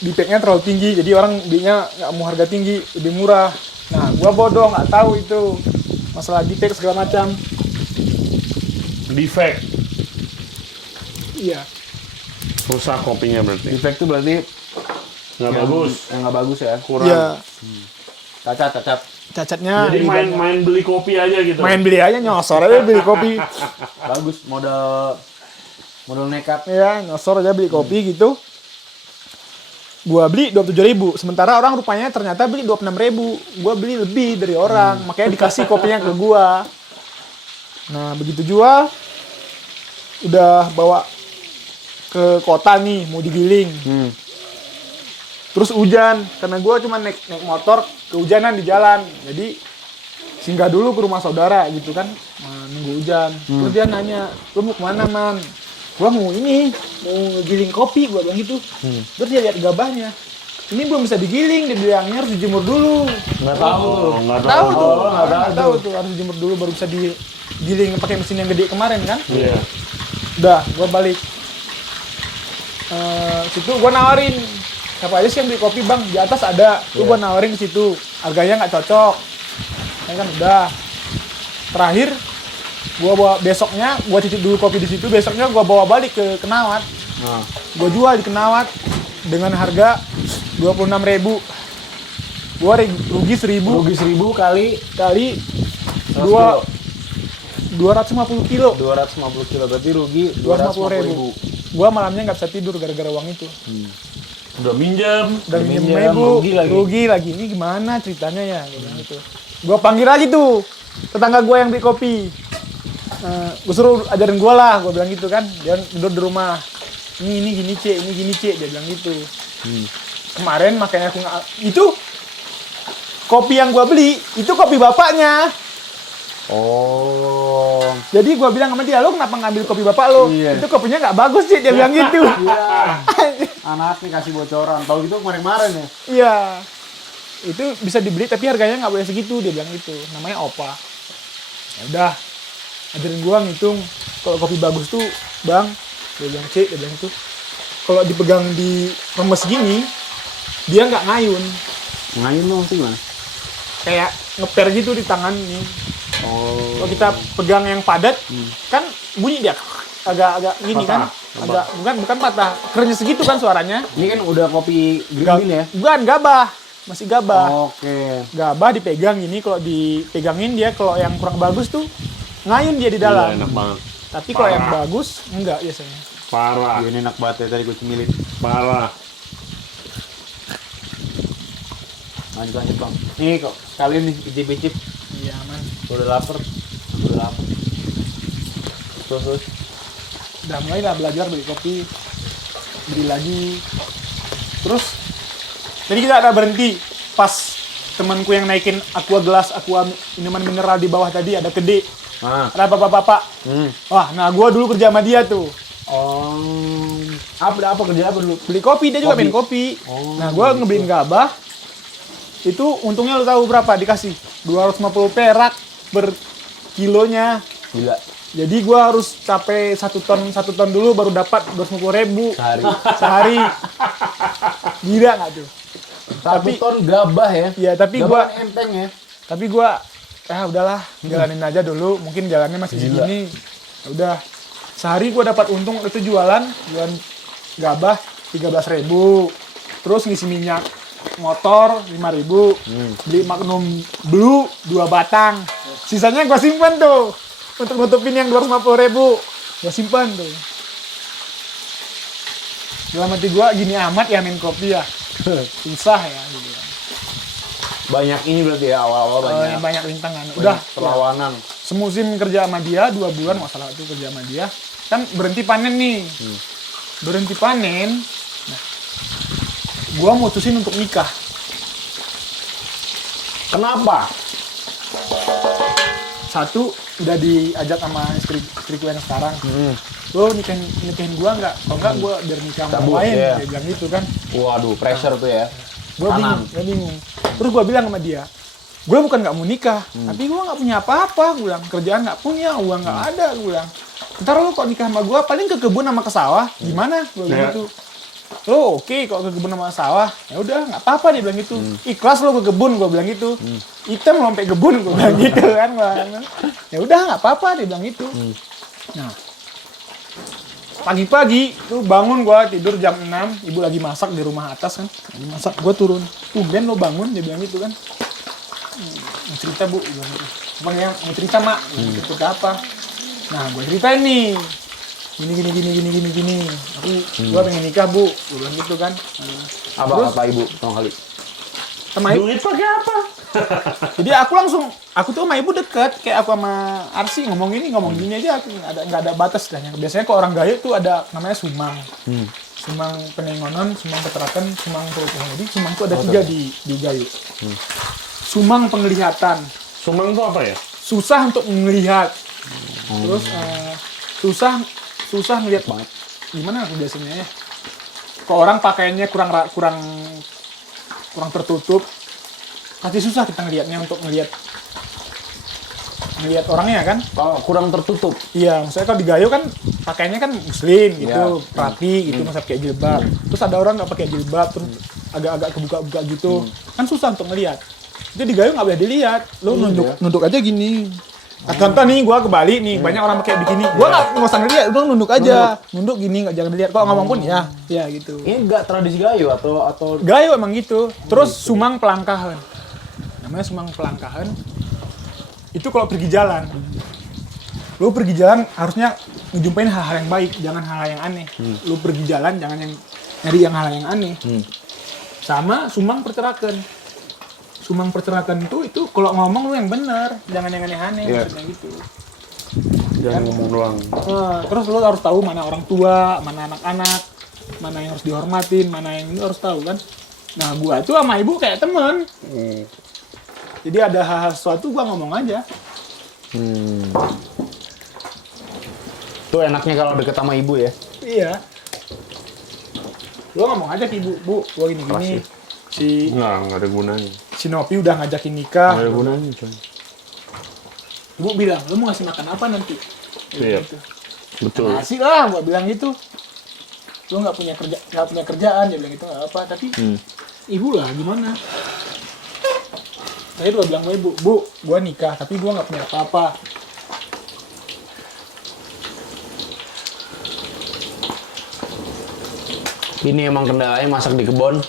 di packnya terlalu tinggi. Jadi orang belinya nggak mau harga tinggi, lebih murah. Nah, gua bodoh nggak tahu itu masalah di pack segala macam. Defect. Iya. Rusak kopinya berarti. Defect itu berarti Nggak bagus. Yang nggak bagus ya. Kurang. Iya. Cacat. Cacatnya. Jadi lebih banyak. main beli kopi aja gitu. Main beli aja nyosor aja beli kopi. Bagus modal nekat. Ya, nyosor aja beli kopi gitu. Gua beli 27.000, sementara orang rupanya ternyata beli 26.000. Gua beli lebih dari orang, makanya dikasih kopinya ke gua. Nah, begitu jual, udah bawa ke kota nih, mau digiling. Terus hujan, karena gua cuma naik motor, kehujanan di jalan. Jadi singgah dulu ke rumah saudara gitu kan, nunggu hujan. Terus dia nanya, lu mau kemana man? Gua mau giling kopi, gua bilang gitu. Terus dia lihat gabahnya, ini belum bisa digiling, dia bilangnya harus dijemur dulu. Nggak tahu. nggak Tahu tuh, nggak tahu tuh harus dijemur dulu baru bisa digiling pakai mesin yang gede kemarin kan. Iya. Udah, gua balik. Situ gua nawarin, siapa aja sih yang beli kopi bang? Di atas ada, tuh gua nawarin ke situ, harganya nggak cocok, ya kan udah. Terakhir, gua bawa besoknya, gua cicip dulu kopi di situ, besoknya gua bawa balik ke Kenawat, Nah, gua jual di Kenawat dengan harga 26.000, gua rugi 1.000 rugi 1.000 kali kali 250 kilo. 250 kilo berarti rugi 250.000. Gua malamnya nggak bisa tidur gara-gara uang itu. Udah minjem. Dan Diminjam, ibu rugi lagi. Ini gimana ceritanya ya? Gua bilang gitu. Gua panggil lagi tuh tetangga gua yang beli kopi. Gue suruh ajarin gua lah, gua bilang gitu kan. Dia duduk di rumah. Ini gini cek, ini gini cek, dia bilang gitu. Kemarin makanya aku nggak itu kopi yang gua beli itu kopi bapaknya. Oh. Jadi gua bilang sama dia, lo kenapa ngambil kopi bapak lo? Iya. Itu kopinya nggak bagus sih, dia bilang gitu. Iya. Anaknya kasih bocoran. Tahu gitu kemarin-kemarin ya. Iya. Itu bisa dibeli tapi harganya nggak boleh segitu, dia bilang gitu. Namanya Opa. Ya udah. Ajarin gua ngitung kalau kopi bagus tuh, Bang, dia bilang dia bilang itu. Kalau dipegang di remes gini, dia nggak ngayun. Ngayun lo sih gimana? Kayak ngeper gitu di tangan nih. Oh. Kalau kita pegang yang padat, kan bunyi dia agak gini Patah. kan. Agak bukan patah. Kerennya segitu kan suaranya. Ini kan udah kopi green bean ya? Bukan gabah. Masih gabah. Oke. Gabah dipegang ini, kalau dipegangin dia kalau yang kurang bagus tuh ngayun dia di Iya, dalam. enak banget. Tapi kalau yang Parah. bagus enggak biasanya. Parah. Ini enak banget ya tadi gue cemilit. Parah. Lanjut bang. Nih kok sekalian nih icip-icip. Iya man. Udah lapar. Udah lapar. Terus. Udah mulai lah belajar beli kopi, beli lagi. Terus jadi kita ada berhenti pas temanku yang naikin aqua gelas, aqua minuman mineral di bawah tadi ada gede. Nah. Ada bapak-bapak. Wah, nah gua dulu kerja sama dia tuh. Oh. Apa kerja apa dulu? Beli kopi, dia juga Kopi. main kopi. Oh, Nah, gua ngebeliin gabah. Itu untungnya lu tahu berapa dikasih? 250 perak per kilonya. Gila. Jadi gua harus capai 1 ton dulu baru dapat 250.000 sehari. Gila nggak tuh? 1 ton gabah ya? Ya tapi Gabah gua enteng ya? udahlah jalanin aja dulu. Mungkin jalannya masih segini. Ya udah. Sehari gua dapat untung itu jualan gabah 13.000. Terus ngisi minyak motor 5.000. Beli Magnum Blue 2 batang. Sisanya gua simpan tuh untuk nutupin yang 250.000. Gua simpan tuh. Dalam hati gua gini amat ya main kopi ya. Susah ya gitu. Banyak ini berarti ya awal-awal Banyak rintangan. Udah perlawanan. semusim kerja sama dia 2 bulan nggak salah itu kerja sama dia. Kan berhenti panen nih. Berhenti panen. Nah, gua mutusin untuk nikah. Kenapa? Satu udah diajak sama istriku yang sekarang. Lo nikahin gua nggak? Kalau nggak gua biar nikah sama Cabut, orang lain. iya. Dia bilang gitu kan. Waduh, pressure tuh ya. Gue bingung. Terus gue bilang sama dia, gue bukan nggak mau nikah, tapi gue nggak punya apa-apa. Gue bilang kerjaan nggak punya, uang nggak ada. Gue bilang, ntar lo kok nikah sama gue paling ke kebun sama ke sawah, gimana? Gue bilang gitu. Lo oke kok ke kebun sama sawah, ya udah nggak apa-apa dia bilang gitu. Ikhlas lo ke kebun, gue bilang gitu. Item lo sampai kebun, gue bilang gitu kan. Ya udah nggak apa-apa dia bilang gitu. Nah, pagi-pagi tuh bangun gua tidur jam 6, ibu lagi masak di rumah atas kan. Lagi masak, gua turun. Ben lo bangun, dia bilang gitu kan. Mau cerita bu, dia bilang gitu. Bang ya, mau cerita mak, cerita apa? Nah, gua ceritain nih. Gini. Gua pengen nikah bu, gua bilang gitu kan. Terus? Apa ibu? Tolong kali. Sama ibu, Duit pakai apa? jadi aku tuh sama ibu deket, kayak aku sama Arsi ngomong gini aja, nggak ada batas lah. Biasanya kalau orang Gayo tuh ada namanya sumang, sumang penengonan, sumang peterakan, sumang perutuhan. Jadi sumang tuh ada 3 di Gayo. Sumang penglihatan, Sumang itu apa ya? susah untuk melihat, terus susah ngelihat banget. Gimana aku biasanya ya? Kalau orang pakaiannya kurang kurang tertutup, pasti susah kita ngelihatnya untuk ngelihat orangnya kan. Kalau kurang tertutup. Iya, maksudnya kalau di Gayo kan pakaiannya kan muslim gitu, Iya. rapi gitu, masa pakai jilbab. Terus ada orang nggak pakai jilbab, terus agak-agak kebuka-buka gitu, kan susah untuk ngelihat. Itu di Gayo nggak boleh dilihat, lo nunduk aja gini. Nah, contoh nih, gua ke Bali nih, banyak orang pakai bikini, gua nggak usah ngeliat, udah nunduk aja, nunduk gini, nggak jangan dilihat. Kalau ngomong pun ya gitu. Ini nggak tradisi Gayo atau Gayo emang gitu. Terus Sumang Pelangkahan, namanya Sumang Pelangkahan. Itu kalau pergi jalan, lu pergi jalan harusnya ngejumpain hal-hal yang baik, jangan hal-hal yang aneh. Lu pergi jalan jangan yang nyari yang hal yang aneh. Sama Sumang Perterakan. Sumang Perterakan itu kalau ngomong lu yang bener, jangan yang aneh-aneh, maksudnya gitu. Jangan ngomong doang. Terus lu harus tahu mana orang tua, mana anak-anak, mana yang harus dihormatin, mana yang lu harus tahu kan. Nah, gua tuh sama ibu kayak temen. Jadi ada hal-hal sesuatu gua ngomong aja. Tuh enaknya kalau deket sama ibu ya. Iya. Gua ngomong aja ke ibu, Bu, gua gini-gini. Nggak ada gunanya. Si Nopi udah ngajakin nikah. Nggak ada gunanya, coy. Ibu bilang, lu mau ngasih makan apa nanti? Iya. Gitu. Betul. Ngasih lah, gua bilang gitu. Lu nggak punya kerjaan, dia bilang gitu nggak apa. Tapi ibu lah gimana? Akhirnya gua bilang ke ibu, Bu, gua nikah, tapi gua nggak punya apa-apa. Ini emang kendalanya masak di kebun,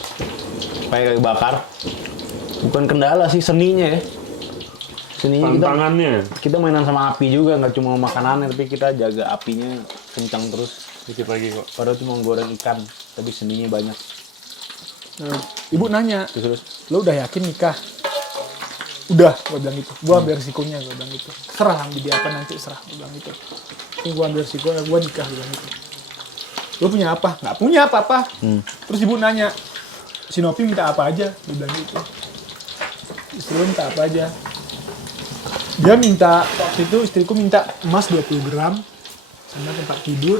kayak bakar. Bukan kendala sih, seninya ya. Seninya Tantangannya. kita mainan sama api juga, nggak cuma makanannya, tapi kita jaga apinya kencang terus. Dikit lagi kok. Padahal cuma goreng ikan, tapi seninya banyak. Ibu nanya, Terus lu udah yakin nikah? Udah, gua bilang gitu. Gua ambil risikonya, gua bilang gitu. Serah ambil dia apa nanti, serah, gua bilang gitu. Ini gua ambil risikonya, gua nikah, gua bilang gitu. Lu punya apa? Nggak punya apa-apa. Terus ibu nanya, si Nopi minta apa aja? Dia bilang gitu. Istri lu minta apa aja? Dia minta, waktu itu istriku minta emas 20 gram, sama tempat tidur,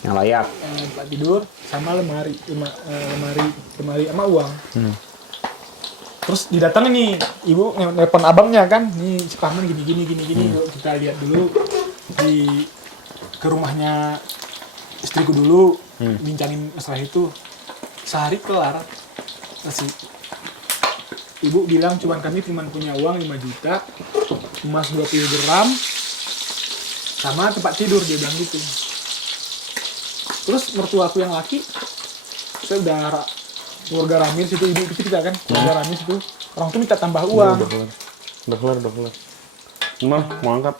yang layak. tempat tidur, sama lemari sama uang. Terus didatangin nih, ibu nelpon abangnya kan, nih si Pahman gini. Yuk kita lihat dulu ke rumahnya istriku dulu, bincangin masalah itu. Sehari kelar. Kasih. Ibu bilang kami cuma punya uang 5 juta, emas 20 gram, sama tempat tidur, dia bilang gitu. Terus mertua aku yang laki, saya udah keluarga Ramis itu, ibu cerita kan, keluarga Ramis itu, orang tuh minta tambah uang. Udah kelar. Nah, mau angkat.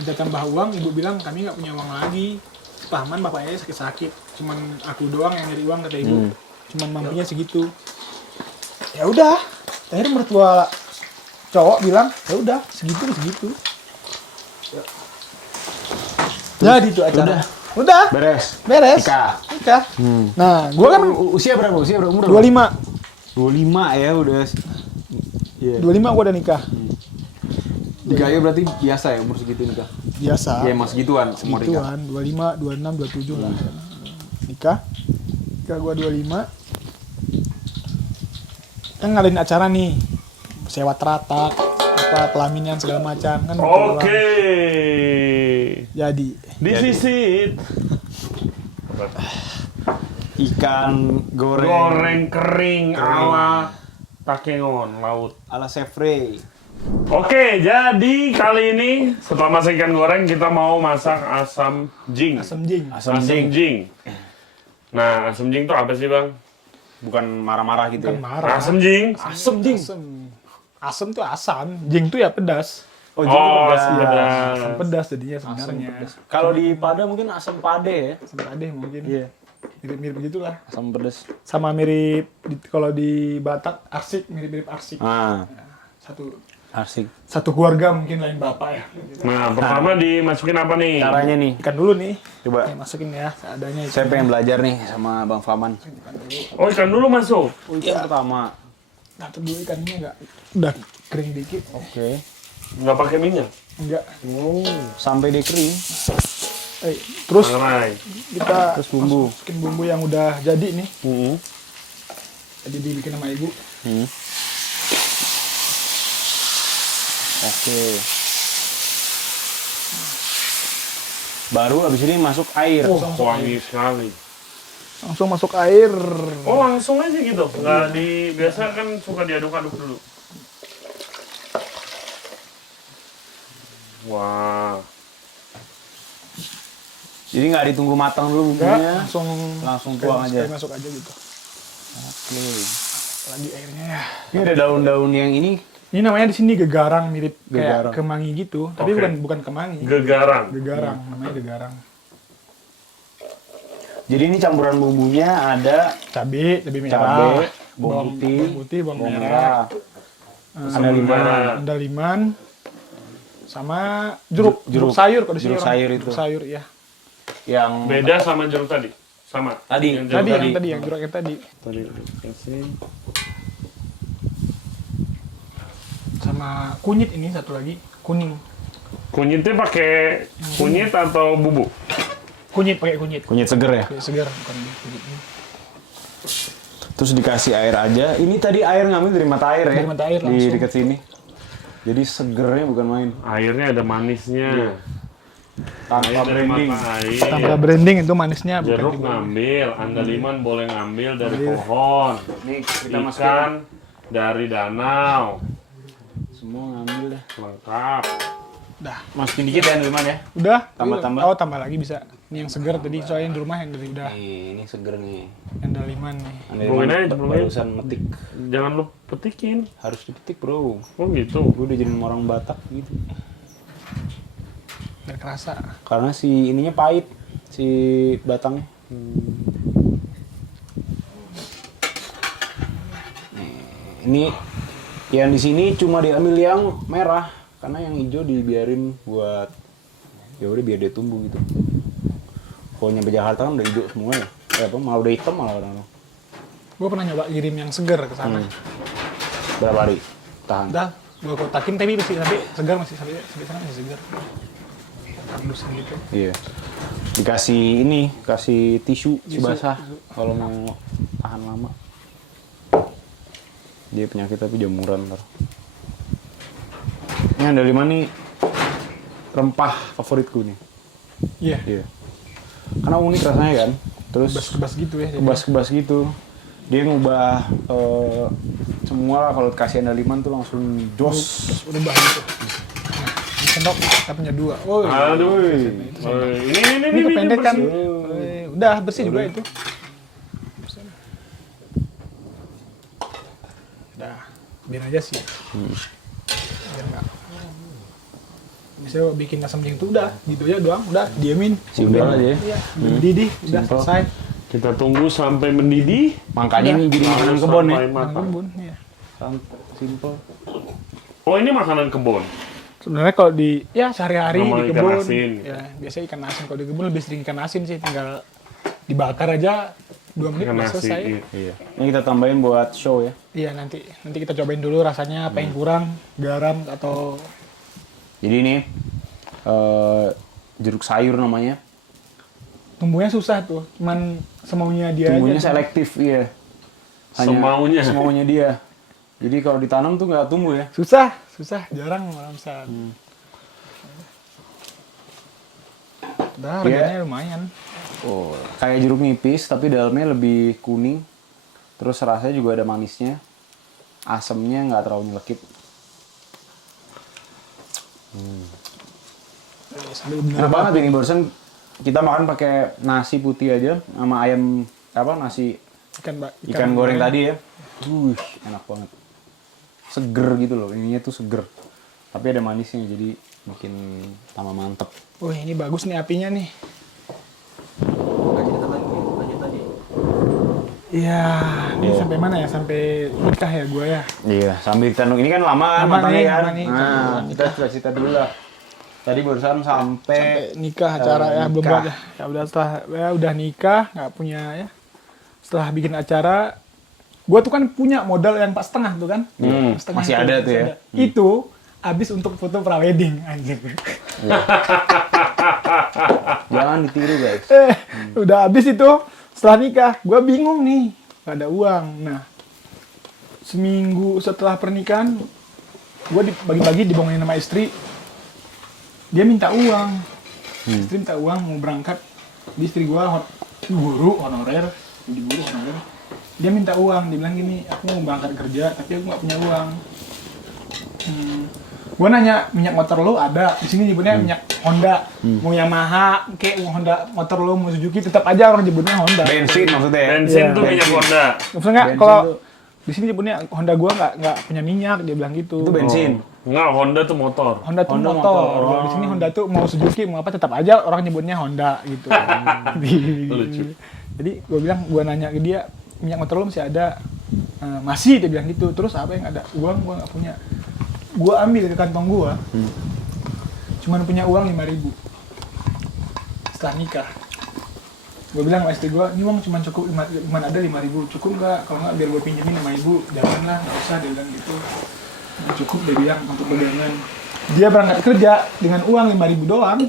Minta tambah uang, ibu bilang kami nggak punya uang lagi. Paman bapaknya sakit-sakit, cuman aku doang yang nyari uang, kata ibu. Cuman mampunya segitu. Ya udah, akhirnya mertua cowok bilang, ya udah segitu. Jadi itu acara. Udah. Beres. Nikah. Nah, gua kan Usia berapa? Umur 25. 25 ya udah. Iya. 25 gua udah nikah. Di Gayo berarti biasa ya umur segitu nikah. Biasa. Ya mas gituan umur nikah. Segituan, 25, 26, 27 lah. Nikah gua 25. Kan ngadain acara nih. Sewa teratak, apa pelaminan segala macam kan. Oke. Jadi Disisit. Ikan Goreng kering ala Takengon laut. ala Sefre. Oke, jadi kali ini setelah masak ikan goreng kita mau masak asam jing. asam jing. Asam jing. Nah, asam jing itu apa sih, Bang? Bukan marah-marah gitu Bukan ya. marah. Asam jing. Asam jing. Asam tuh asam, jing tuh ya pedas. Oh, Asam Iya, pedas. asam pedas jadinya sebenarnya. Kalau di Padang mungkin asam pade ya. Asam pade mungkin. Iya. Mirip-mirip begitulah. Asam pedas. Sama mirip kalau di Batak arsik, mirip-mirip arsik. Ah, Satu asik. keluarga mungkin lain bapak ya. Nah, pertama dimasukin apa nih? Caranya nih. Ikan dulu nih. Coba. Nih, masukin ya seadanya itu. Saya pengen belajar nih sama Bang Faman. Oh, ikan dulu masuk. Oh, itu pertama. Nah, dulu ikannya enggak udah kering dikit. Oke. Nggak pakai minyak. Enggak. Sampai dia kering. Terus Sangrai. kita Terus bumbu. masukin bumbu yang udah jadi nih. Jadi dibikin sama ibu. Oke. Baru abis ini masuk air. Wangi sekali. Langsung masuk air. Oh langsung aja gitu, nggak biasa kan suka diaduk-aduk dulu. Wah, Jadi nggak ditunggu matang dulu Enggak, bumbunya. Langsung tuang aja. Masuk aja gitu. Oke. Lagi airnya ya. Ini ada daun-daun yang ini. Ini namanya di sini gegarang, mirip Gegarang. kayak kemangi gitu, tapi Oke. bukan kemangi. gegarang. Gegarang, namanya gegarang. Jadi ini campuran bumbunya ada Cabe merah, cabai, bawang putih, bawang merah, andaliman. andaliman, sama jeruk sayur kalau di sini jeruk orang. sayur itu. Jeruk sayur ya. Yang Beda sama jeruk tadi, sama. Tadi. Yang jeruk Yang jeruk yang tadi. Tadi kasih. Sama kunyit ini satu lagi, kuning. Kunyitnya pakai kunyit atau bubuk? Kunyit pakai kunyit. kunyit seger ya. Kayak segar bukan kunyit. Terus dikasih air aja. Ini tadi air ngambil dari mata air ya. Dari mata air di langsung. dekat sini. Jadi segernya bukan main. Airnya ada manisnya. Tanpa Air dari branding. mata air. Tanpa branding itu manisnya bukan Jeruk juga. ngambil, andaliman boleh ngambil dari pohon. Nih kita masukin. Ikan dari danau. Semua ngambil dah. Lengkap. Dah. Masukin dikit ya andaliman ya. Udah? Tambah-tambah. Oh, tambah lagi bisa. Ini yang segar tadi, soalnya yang di rumah yang dari udah. Nih, ini seger nih. Andaliman nih. Cemplungin aja, cemplungin. barusan metik. Jangan lu petikin. Harus dipetik bro. Oh gitu. Gue udah jadi orang Batak gitu. Biar kerasa. Karena si ininya pahit. Si batangnya. Ini yang di sini cuma diambil yang merah karena yang hijau dibiarin buat ya udah biar dia tumbuh gitu. Kalau nyampe Jakarta kan udah hijau semua ya. Apa malah udah hitam malah orang. Gue pernah nyoba kirim yang segar ke sana. Berapa hari tahan? Udah, gue kotakin tapi masih sampai segar masih sampai sana masih segar. Kardus gitu. Iya. Dikasih ini, kasih tisu Tisu. basah kalau mau tahan lama. Dia penyakit tapi jamuran ntar. Ini andaliman nih rempah favoritku nih. Iya. Iya. Karena unik rasanya kan. Terus Kebas-kebas gitu ya. jadi. kebas-kebas gitu. Dia ngubah semua kalau dikasih andaliman tuh langsung jos. Terus berubah gitu. Nah, ini sendok kita punya dua. Oh, Aduh. itu sendok. Oh, ini Ini kependek kan. bersih. Udah bersih juga itu. Udah, biar aja sih. Biar nggak. Bisa bikin asam jagung itu udah, gitu aja doang, udah diamin. Simpel aja ya. Iya, mendidih, udah Simpel. selesai. Kita tunggu sampai mendidih. Makanya ini jadi makanan kebon ya. Sampai matang. Bun, iya. Santai, simpel. Oh ini makanan kebun. Sebenarnya kalau di ya sehari-hari Sama di ikan kebun, asin. ya biasanya ikan asin. Kalau di kebun lebih sering ikan asin sih, tinggal dibakar aja 2 menit Ikan udah nasi. selesai. Iya. Ini kita tambahin buat show ya. Iya nanti kita cobain dulu rasanya apa yang kurang, garam atau Jadi ini jeruk sayur namanya. tumbuhnya susah tuh, cuman semaunya dia Tumbuhnya aja. selektif iya. Semaunya. Semaunya dia. Jadi kalau ditanam tuh nggak tumbuh ya. Susah, jarang malah bisa. Udah harganya lumayan. Oh, kayak jeruk nipis tapi dalamnya lebih kuning. Terus rasanya juga ada manisnya. Asamnya nggak terlalu nyelekit. Sambil bener Enak banget ini barusan kita makan pakai nasi putih aja sama ayam apa nasi ikan goreng tadi ya. Enak banget. Seger gitu loh, ininya tuh seger. Tapi ada manisnya jadi bikin tambah mantep. Wih ini bagus nih apinya nih. Iya, ini sampai mana ya? Sampai nikah ya gua ya. Iya, sambil kita ini kan lama kan Lama matangnya nih, kan. lama nih. Nah, kita cerita dulu lah. Tadi barusan sampai Nikah acara ya belum nikah. buat ya. Ya udah setelah ya udah nikah nggak punya ya. Setelah bikin acara, gua tuh kan punya modal yang 4,5 tuh kan. Setengah masih itu, ada tuh ya. Itu habis untuk foto prawedding anjir. Jangan ditiru guys. Udah habis itu setelah nikah, gua bingung nih, gak ada uang. Nah, seminggu setelah pernikahan, gue bagi-bagi dibohongin sama istri. Dia minta uang. Istri minta uang mau berangkat. Di istri gue guru honorer, jadi guru honorer. Dia minta uang, dia bilang gini, aku mau berangkat kerja tapi aku nggak punya uang. Gue nanya, minyak motor lo ada? Di sini nyebutnya minyak Honda. Mau Yamaha, kayak mau Honda motor lo, mau Suzuki, tetap aja orang nyebutnya Honda. Bensin maksudnya ya? Bensin tuh minyak Honda. Maksudnya kalau di sini nyebutnya Honda gue nggak punya minyak, dia bilang gitu. Itu bensin. Enggak, Honda tuh motor. Honda tuh motor. Kalau di sini Honda tuh mau Suzuki mau apa tetap aja orang nyebutnya Honda gitu. Lucu. Jadi gue bilang, gue nanya ke dia, minyak motor lo masih ada? Masih, dia bilang gitu. Terus apa yang ada? Uang gue nggak punya. Gue ambil ke kantong gue, cuman punya uang 5.000 setelah nikah. Gue bilang sama istri gue, ini uang cuma cukup, cuma ada 5.000, cukup nggak? Kalau nggak biar gue pinjemin 5.000, janganlah, nggak usah, dia bilang gitu. Cukup, dia bilang, untuk pegangan. Dia berangkat kerja dengan uang 5.000 doang.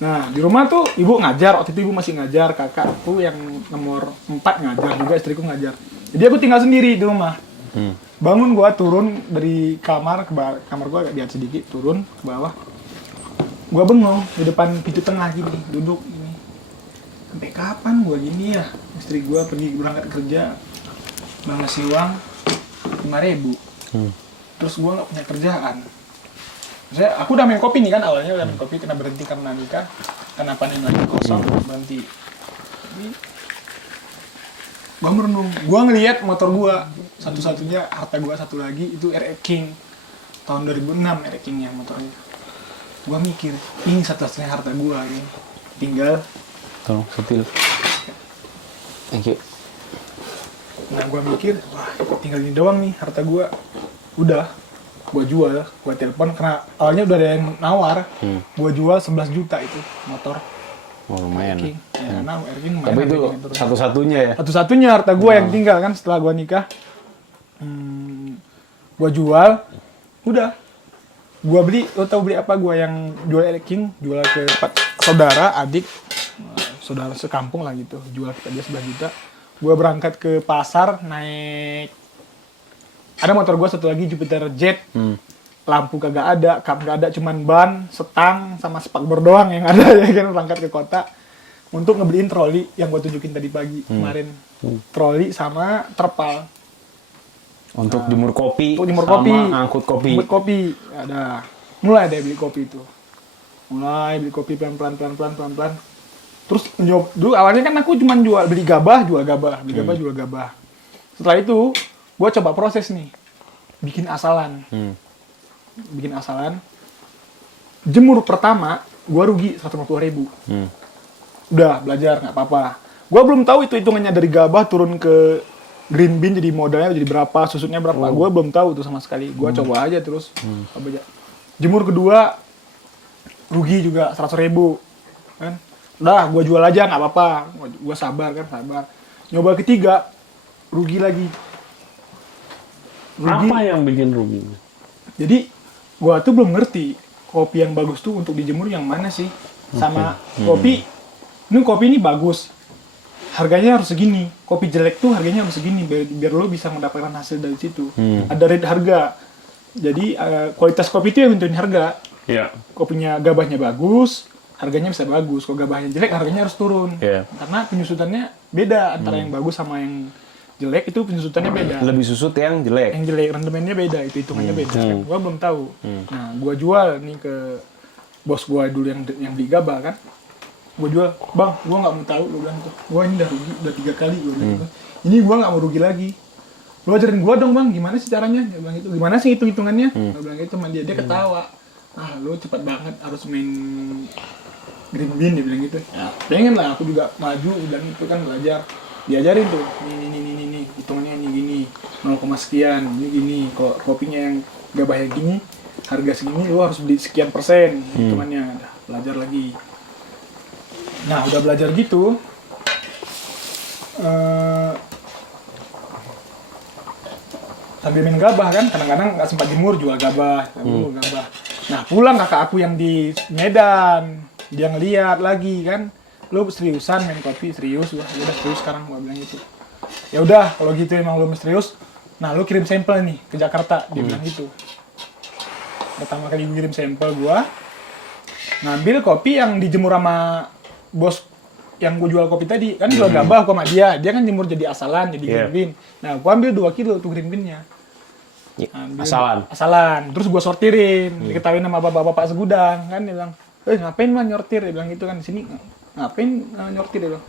Nah, di rumah tuh ibu ngajar, waktu itu ibu masih ngajar, kakakku yang nomor 4 ngajar juga, istriku ngajar. Jadi aku tinggal sendiri di rumah. Bangun gua turun dari kamar ke kamar gua agak di atas sedikit, turun ke bawah. Gua bengong di depan pintu tengah gini, duduk gini. Sampai kapan gua gini ya? Istri gua pergi berangkat kerja, bang ngasih uang 5.000. Terus gua nggak punya kerjaan. Aku udah main kopi nih kan, awalnya udah main kopi, kena berhenti karena nikah, karena panen lagi kosong, berhenti. Gua merenung, gua ngelihat motor gua, satu-satunya harta gua satu lagi itu RX King tahun 2006, RX King yang motornya. Gua mikir, ini satu-satunya harta gua ini, tinggal. Tolong setil. Thank you. Nah gua mikir, wah tinggal ini doang nih harta gua. Udah, gua jual, gua telepon karena awalnya udah ada yang nawar, gua jual 11 juta itu motor. Oh lumayan. RX King. Ya, nah, RX King lumayan. Tapi itu satu-satunya ya? Satu-satunya harta gue yang tinggal kan setelah gue nikah. Gue jual, udah. Gue beli, lo tau beli apa? Gue yang jual RX King, jual ke saudara, adik, saudara sekampung lah gitu. Jual ke dia 11 juta. Gue berangkat ke pasar, naik. Ada motor gue satu lagi, Jupiter Jet. Lampu kagak ada, kap kagak ada, cuman ban, setang, sama spakbor doang yang ada ya kan, berangkat ke kota untuk ngebeliin troli yang gue tunjukin tadi pagi kemarin. Troli sama terpal. Untuk jemur kopi, Untuk jemur sama kopi, angkut kopi. Angkut kopi, ada. Mulai deh beli kopi itu. Mulai beli kopi pelan-pelan. Terus dulu awalnya kan aku cuma beli gabah, jual gabah. Setelah itu, gue coba proses nih, bikin asalan. Jemur pertama gua rugi 150.000. Udah belajar nggak apa-apa. Gua belum tahu itu hitungannya dari gabah turun ke green bean jadi modalnya jadi berapa, susutnya berapa. Gua belum tahu itu sama sekali. Gua coba aja terus. Jemur kedua rugi juga 100.000 kan. Udah gua jual aja nggak apa-apa. Gua sabar. Nyoba ketiga rugi lagi. Apa yang bikin rugi? Jadi gua tuh belum ngerti kopi yang bagus tuh untuk dijemur yang mana sih. Sama kopi, ini bagus, harganya harus segini. Kopi jelek tuh harganya harus segini biar lo bisa mendapatkan hasil dari situ. Ada rate harga. Jadi kualitas kopi itu yang nentuin harga. Iya. Kopinya gabahnya bagus, harganya bisa bagus. Kalau gabahnya jelek harganya harus turun. Karena penyusutannya beda antara yang bagus sama yang jelek, itu penyusutannya beda. Lebih susut yang jelek. Yang jelek rendemennya beda, itu hitungannya beda. Kan? Gua belum tahu. Nah, gua jual nih ke bos gua dulu yang beli gabah kan. Gua jual, "Bang, gua nggak mau tahu," gua bilang tuh. "Gua ini udah rugi, udah 3 kali," gua bilang gitu. "Ini gua nggak mau rugi lagi. Lu ajarin gua dong, Bang, gimana sih caranya?" Dia bilang gitu. "Gimana sih hitung-hitungannya?" Gua bilang gitu sama dia ketawa. "Ah, lu cepat banget harus main green bean," dia bilang gitu. Ya, pengen lah aku juga maju dan itu kan belajar. Diajarin tuh, ini hitungannya ini gini, 0, sekian, ini gini, kalau kopinya yang gabahnya gini, harga segini, lu harus beli sekian persen, hitungannya, belajar lagi. Nah, udah belajar gitu, sambil main gabah kan, kadang-kadang nggak sempat jemur, jual gabah. Nah, pulang kakak aku yang di Medan, dia ngeliat lagi kan, lu seriusan main kopi, serius, udah serius sekarang, gua bilang gitu. ya udah kalau gitu emang lu misterius, nah lu kirim sampel nih ke Jakarta, dia bilang gitu. Pertama kali gue kirim sampel gue ngambil kopi yang dijemur sama bos yang gue jual kopi tadi, kan jual gabah gua sama dia kan jemur jadi asalan, jadi green bean. Nah gue ambil 2 kilo tuh green bean-nya. Asalan, terus gue sortirin, diketahui sama bapak-bapak segudang kan, dia bilang, ngapain mah nyortir, dia bilang gitu kan, di sini ngapain nyortir, dia bilang,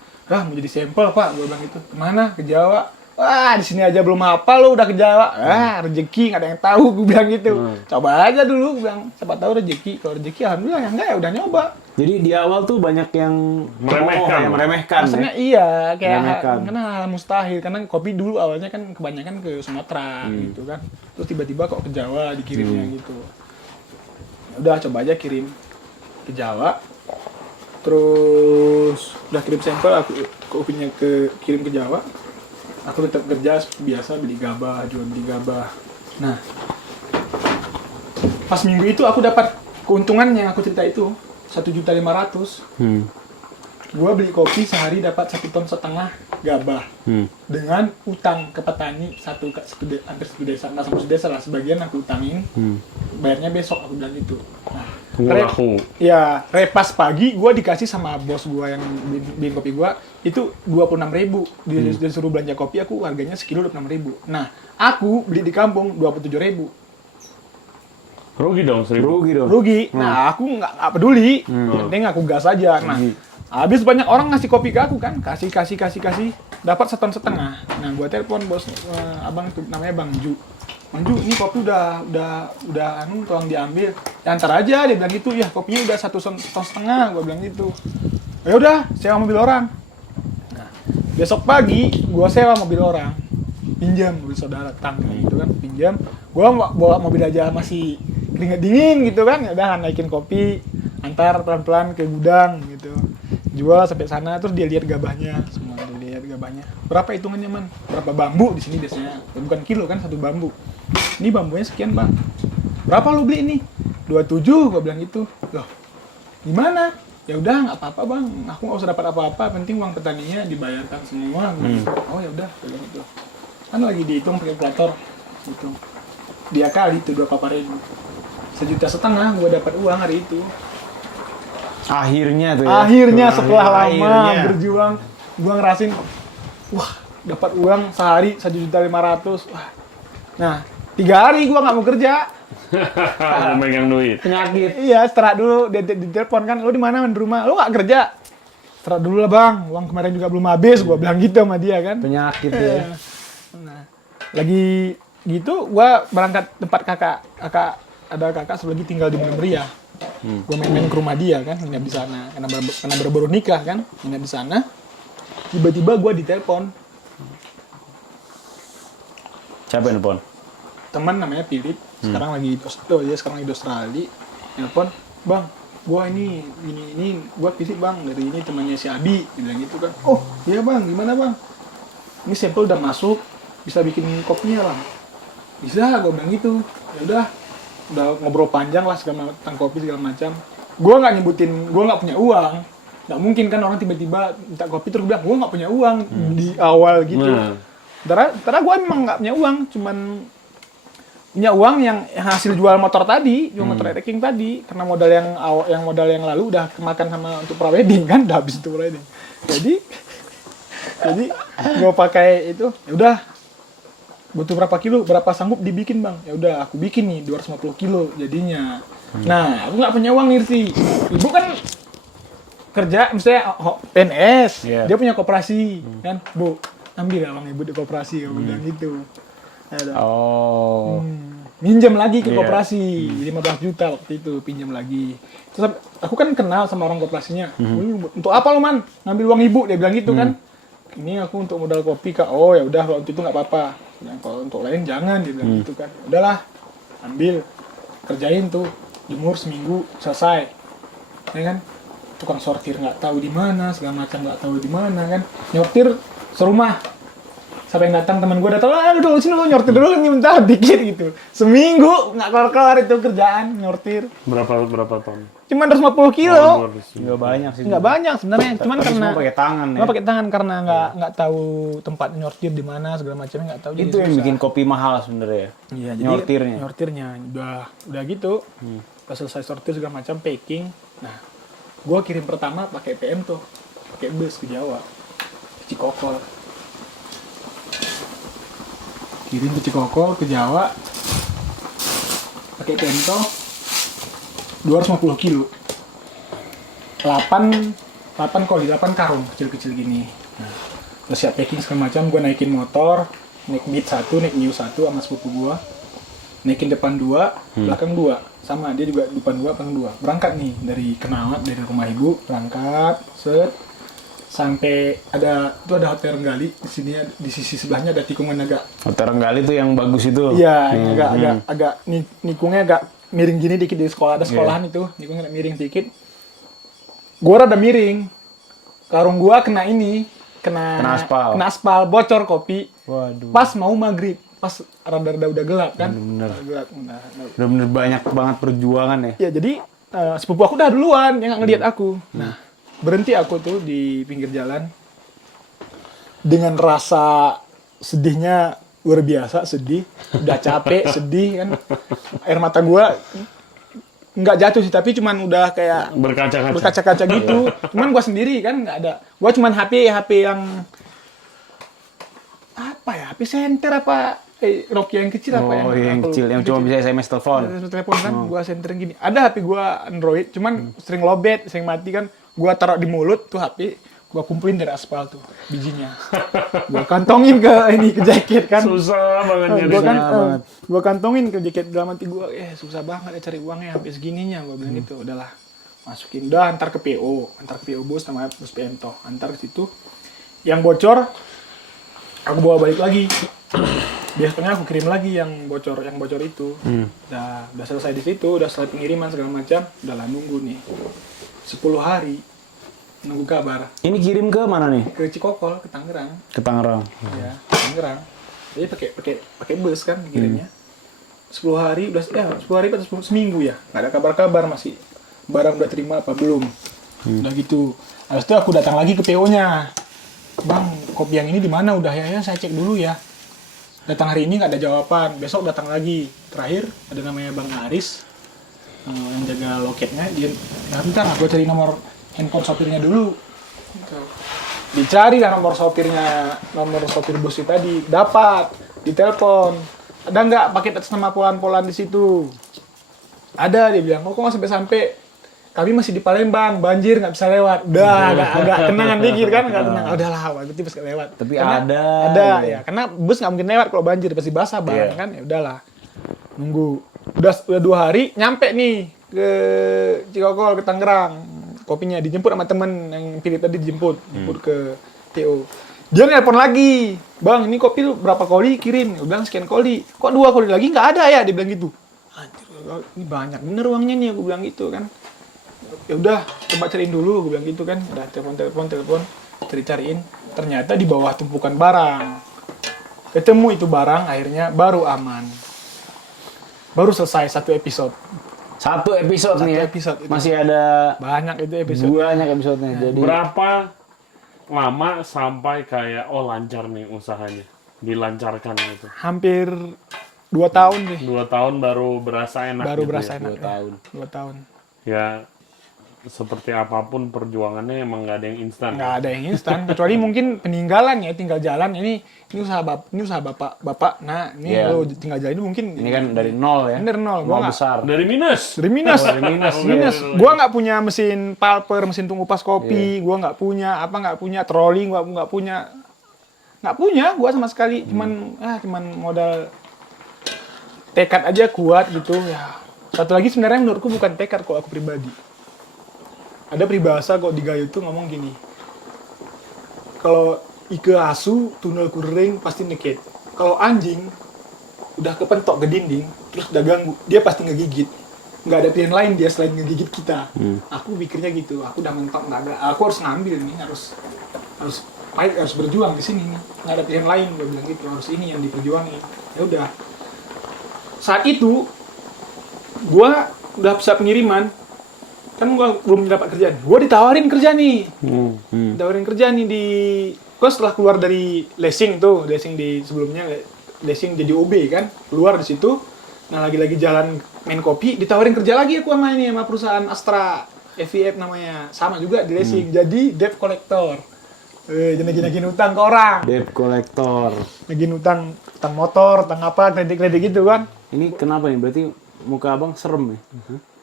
mau jadi sampel pak, gue bilang gitu, kemana, ke Jawa, wah di sini aja belum apa lo udah ke Jawa, rezeki nggak ada yang tahu, gue bilang gitu, coba aja dulu, gue bilang, siapa tahu rezeki, kalau rezeki alhamdulillah, yang enggak ya udah nyoba. Jadi di awal tuh banyak yang meremehkan. Maksudnya iya, kayak karena mustahil, karena kopi dulu awalnya kan kebanyakan ke Sumatera gitu kan. Terus tiba-tiba kok ke Jawa dikirimnya gitu. Udah coba aja kirim ke Jawa. Terus udah kirim sampel, aku kopinya kirim ke Jawa. Aku tetap kerja biasa, beli gabah, jual beli gabah. Nah, pas minggu itu aku dapat keuntungannya, aku cerita itu. 1.500.000. Gua beli kopi sehari dapat 1,5 ton gabah. Dengan utang ke petani hampir satu desa, nggak sampai desa lah, sebagian aku utangin. Bayarnya besok, aku bilang gitu. Nah, repas pagi gua dikasih sama bos gua yang bikin kopi gua itu 26.000. Dia suruh belanja kopi, aku harganya sekilo 26.000. Nah, aku beli di kampung 27.000. Rugi dong, 1.000. Rugi. Nah, aku nggak peduli. Penting aku gas aja. Nah, habis banyak orang ngasih kopi ke aku kan. Kasih. Dapat 1,5 ton. Nah, gua telepon bos abang itu namanya Bang Ju. Bang Ju, ini kopi udah tolong diambil. Ya antar aja, dia bilang gitu. Ya, kopinya udah 1,5 ton, gua bilang gitu. Ya udah, sewa mobil orang. Nah, besok pagi gua sewa mobil orang. Pinjam mobil saudara tangga gitu kan, pinjam. Gua bawa mobil aja masih keringet dingin gitu kan, ya udah naikin kopi, antar pelan-pelan ke gudang gitu, jual sampai sana, terus dia lihat gabahnya, semua dia lihat gabahnya, berapa hitungannya man, berapa bambu di sini biasanya, bukan kilo kan, 1 bambu, ini bambunya sekian bang, berapa lo beli ini, 27, gua bilang gitu, loh, gimana, ya udah nggak apa-apa bang, aku nggak usah dapat apa-apa, penting uang petaninya dibayarkan semua, oh ya udah, bilang gitu, kan lagi dihitung pakai kalkulator, gitu, dia kali itu 2 paparin. 1,5 juta gue dapat uang hari itu. Akhirnya tuh ya. Akhirnya setelah lama berjuang, gue ngerasin, wah dapat uang sehari 1.500.000. Wah. Nah 3 hari gue nggak mau kerja. Mau megang duit. Penyakit. Iya, istirahat dulu. Dia ditelepon kan, lo di mana di rumah? Lo nggak kerja? Istirahat dulu lah bang. Uang kemarin juga belum habis. Gue bilang gitu sama dia kan. Penyakit ya. Nah, lagi gitu, gue berangkat tempat kakak. Ada kakak satu lagi tinggal di Bunda Meriah. Gue main-main ke rumah dia kan, nginep di sana. Karena baru nikah kan, nginep di sana. Tiba-tiba gue ditelepon. Siapa yang telepon? Teman namanya Philip. Sekarang lagi di Australia. Telepon, bang, gue ini gue Philip bang, dari ini temannya si Abi. Dia bilang gitu kan. Oh iya bang, gimana bang? Ini sampel udah masuk, bisa bikin kopinya bang. Bisa, gue bilang gitu. Ya udah ngobrol panjang lah tentang kopi segala macam. Gue nggak nyebutin, gue nggak punya uang. Nggak mungkin kan orang tiba-tiba minta kopi terus bilang gue nggak punya uang di awal gitu. Karena gue emang nggak punya uang, cuman punya uang yang hasil jual motor tadi, jual motor ereking tadi. Karena modal yang lalu udah kemakan sama untuk prawedding kan, udah habis itu prawedding. Jadi gue pakai itu, ya udah. Butuh berapa kilo, berapa sanggup dibikin bang? Ya udah aku bikin nih 250 kilo jadinya. Nah, aku nggak punya uang Irsi. Ibu kan kerja, misalnya PNS, dia punya koperasi kan, bu ambil ya uang ibu di koperasi, aku bilang gitu. Ya, minjem lagi ke koperasi 15 juta waktu itu, pinjam lagi. Terus aku kan kenal sama orang koperasinya. Untuk apa lo man? Ngambil uang ibu, dia bilang gitu kan. Ini aku untuk modal kopi kak. Oh ya udah kalau untuk itu nggak apa-apa. Nah, kalau untuk lain jangan, dia bilang gitu kan. Udahlah, ambil, kerjain tuh, jemur seminggu selesai, ya kan? Tukang sortir nggak tahu di mana, segala macam nggak tahu di mana kan. Nyortir serumah, Sampai yang datang teman gue datang, dulu sini lo nyortir dulu nih bentar dikit gitu. Seminggu nggak kelar itu kerjaan nyortir. Berapa ton? Cuma 250 kilo. Nggak banyak sih. Nggak banyak sebenarnya, cuman Tapi karena semua pakai tangan ya. Cuma pakai tangan karena nggak tahu tempat nyortir di mana segala macamnya nggak tahu. Itu yang bikin kopi mahal sebenarnya. Iya, Nyortirnya. Nyortirnya udah gitu. Pas selesai sortir segala macam packing. Nah, gua kirim pertama pakai PM tuh, pakai bus ke Jawa, ke Cikokol. Kirim ke Cikokol ke Jawa pakai PM tuh 250 kilo. 8 karung kecil-kecil gini. Nah, terus siap packing segala macam, gue naikin motor, naik Beat 1, naik New 1 sama sepupu gue. Naikin depan 2, belakang 2. Sama, dia juga depan 2, belakang 2. Berangkat nih dari Kenawat, dari rumah ibu, berangkat, set. Sampai ada Hotel Renggali di sini, di sisi sebelahnya ada tikungan agak. Hotel Renggali tuh yang bagus itu. Iya, agak nikungnya agak miring gini dikit di sekolah, ada sekolahan itu, nikungnya agak miring dikit. Gua rada miring. Karung gua kena kena aspal, bocor kopi. Waduh. Pas mau maghrib, pas rada udah gelap kan. Bener-bener banyak banget perjuangan ya. Ya jadi sepupu aku udah duluan yang nggak ngeliat aku. Nah, berhenti aku tuh di pinggir jalan dengan rasa sedihnya luar biasa, sedih, udah capek, sedih kan, air mata gua nggak jatuh sih, tapi cuman udah kayak berkaca-kaca gitu. Cuman gua sendiri kan nggak ada, gua cuman HP yang apa ya, HP senter apa Nokia yang kecil apa yang kecil yang cuma bisa SMS telepon kan. Gua senterin gini, ada HP gua Android cuman sering lowbat, sering mati kan. Gua taruh di mulut tuh HP, gua kumpulin dari aspal tuh bijinya, gua kantongin ke jaket kan. Susah banget nyari. Gua kantongin ke jaket, dalam hati gua susah banget ya cari uangnya sampai segininya. Gua bilang gitu, udahlah masukin, udah antar ke PO bos sama bos PM toh, antar ke situ. Yang bocor aku bawa balik lagi. Biasanya aku kirim lagi yang bocor itu. Udah selesai di situ, udah selesai pengiriman segala macam, udahlah nunggu nih 10 hari nunggu kabar. Ini kirim ke mana nih? Ke Cikokol, ke Tangerang. Ya, Tangerang. Jadi pakai bus kan kirimnya. 10 hari udah 10 hari atau seminggu ya. Enggak ada kabar-kabar, masih barang udah terima apa belum. Udah gitu. Habis itu aku datang lagi ke PO-nya. Bang, kopi yang ini di mana udah ya saya cek dulu ya. Datang hari ini nggak ada jawaban, besok datang lagi. Terakhir ada namanya Bang Aris yang jaga loketnya. Dia, bentar, gue cari nomor handphone sopirnya dulu. Dicari lah nomor sopir bus itu tadi, dapat, ditelepon. Ada nggak paket atas nama Polan di situ? Ada, dia bilang. Kok nggak sampai-sampai? Kami masih di Palembang, banjir nggak bisa lewat. Udah, agak tenangan dikit kan, nggak tenang. Udahlah, berarti pas lewat. Tapi karena ada ya, karena bus nggak mungkin lewat kalau banjir, pasti basah banget kan. Ya udahlah, nunggu. Udah 2 hari, nyampe nih ke Cikokol, ke Tangerang. Kopinya dijemput sama temen yang pilih tadi, dijemput ke TO. Dia nelpon lagi, bang, ini kopi lu berapa koli kirim? Gue bilang sekian koli. Kok 2 koli lagi nggak ada ya? Dia bilang gitu. Anjir, ini banyak bener uangnya nih, aku bilang gitu kan. Ya udah, coba cariin dulu, gue bilang gitu kan. Udah telepon, cariin. Ternyata di bawah tumpukan barang. Ketemu itu barang, akhirnya baru aman. Baru selesai 1 episode. Satu episode nih ya. Episode itu. Masih ada banyak itu episode. Banyak episodenya. Jadi berapa lama sampai kayak lancar nih usahanya? Dilancarkan gitu. Hampir 2 tahun deh. 2 tahun baru berasa enak. Baru gitu berasa ya? enak. 2 tahun. Ya seperti apapun perjuangannya emang nggak ada yang instan. Nggak ada yang instan, kecuali mungkin peninggalan ya, tinggal jalan. Ini usaha bapak. Nah, ini lo tinggal jalan ini mungkin. Ini kan dari nol ya. Ini dari nol. Gua besar. Dari minus. Minus. Gua nggak punya mesin pulper, mesin pengupas kopi. Gua nggak punya troli. Gua nggak punya. Gua sama sekali. Cuman modal tekad aja kuat gitu ya. Satu lagi sebenarnya menurutku bukan tekad kalau aku pribadi. Ada peribahasa kok di Gayo itu ngomong gini. Kalau ike asu, tundal kuring pasti neket. Kalau anjing udah kepentok ke dinding, terus udah ganggu, dia pasti ngegigit. Nggak ada pilihan lain dia selain ngegigit kita. Aku pikirnya gitu. Aku udah mentok, nggak ada. Aku harus ngambil nih, harus pahit harus berjuang di sini, nggak ada pilihan lain, gue bilang gitu, harus ini yang diperjuangin. Ya udah, saat itu gue udah bisa pengiriman, kan gue belum dapat kerjaan, gue ditawarin kerja nih, ditawarin kerja nih gue setelah keluar dari lesing di sebelumnya lesing jadi OB kan, keluar di situ, nah lagi jalan main kopi, ditawarin kerja lagi aku sama perusahaan Astra FVF namanya, sama juga di lesing, jadi debt collector. Nagih utang ke orang. Debt collector. Nagih utang motor, utang apa, kredit gitu kan. Ini kenapa nih? Berarti muka abang serem ya?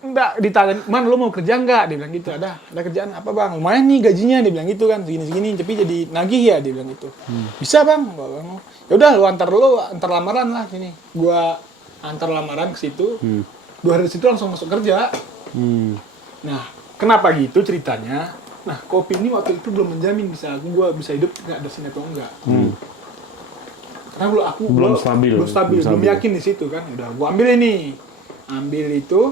Enggak, ditanya, man lo mau kerja enggak? Dia bilang gitu, ada kerjaan apa bang? Lumayan nih gajinya, dia bilang gitu kan, segini, tapi jadi nagih ya, dia bilang gitu. Bisa bang? Ya udah lo antar lamaran lah sini. Gua antar lamaran ke situ, 2 hari situ langsung masuk kerja. Nah, kenapa gitu ceritanya? Nah, kopi ini waktu itu belum menjamin gua bisa hidup nggak ada sini atau enggak. Karena aku belum stabil, belum yakin di situ kan. Udah gua ambil itu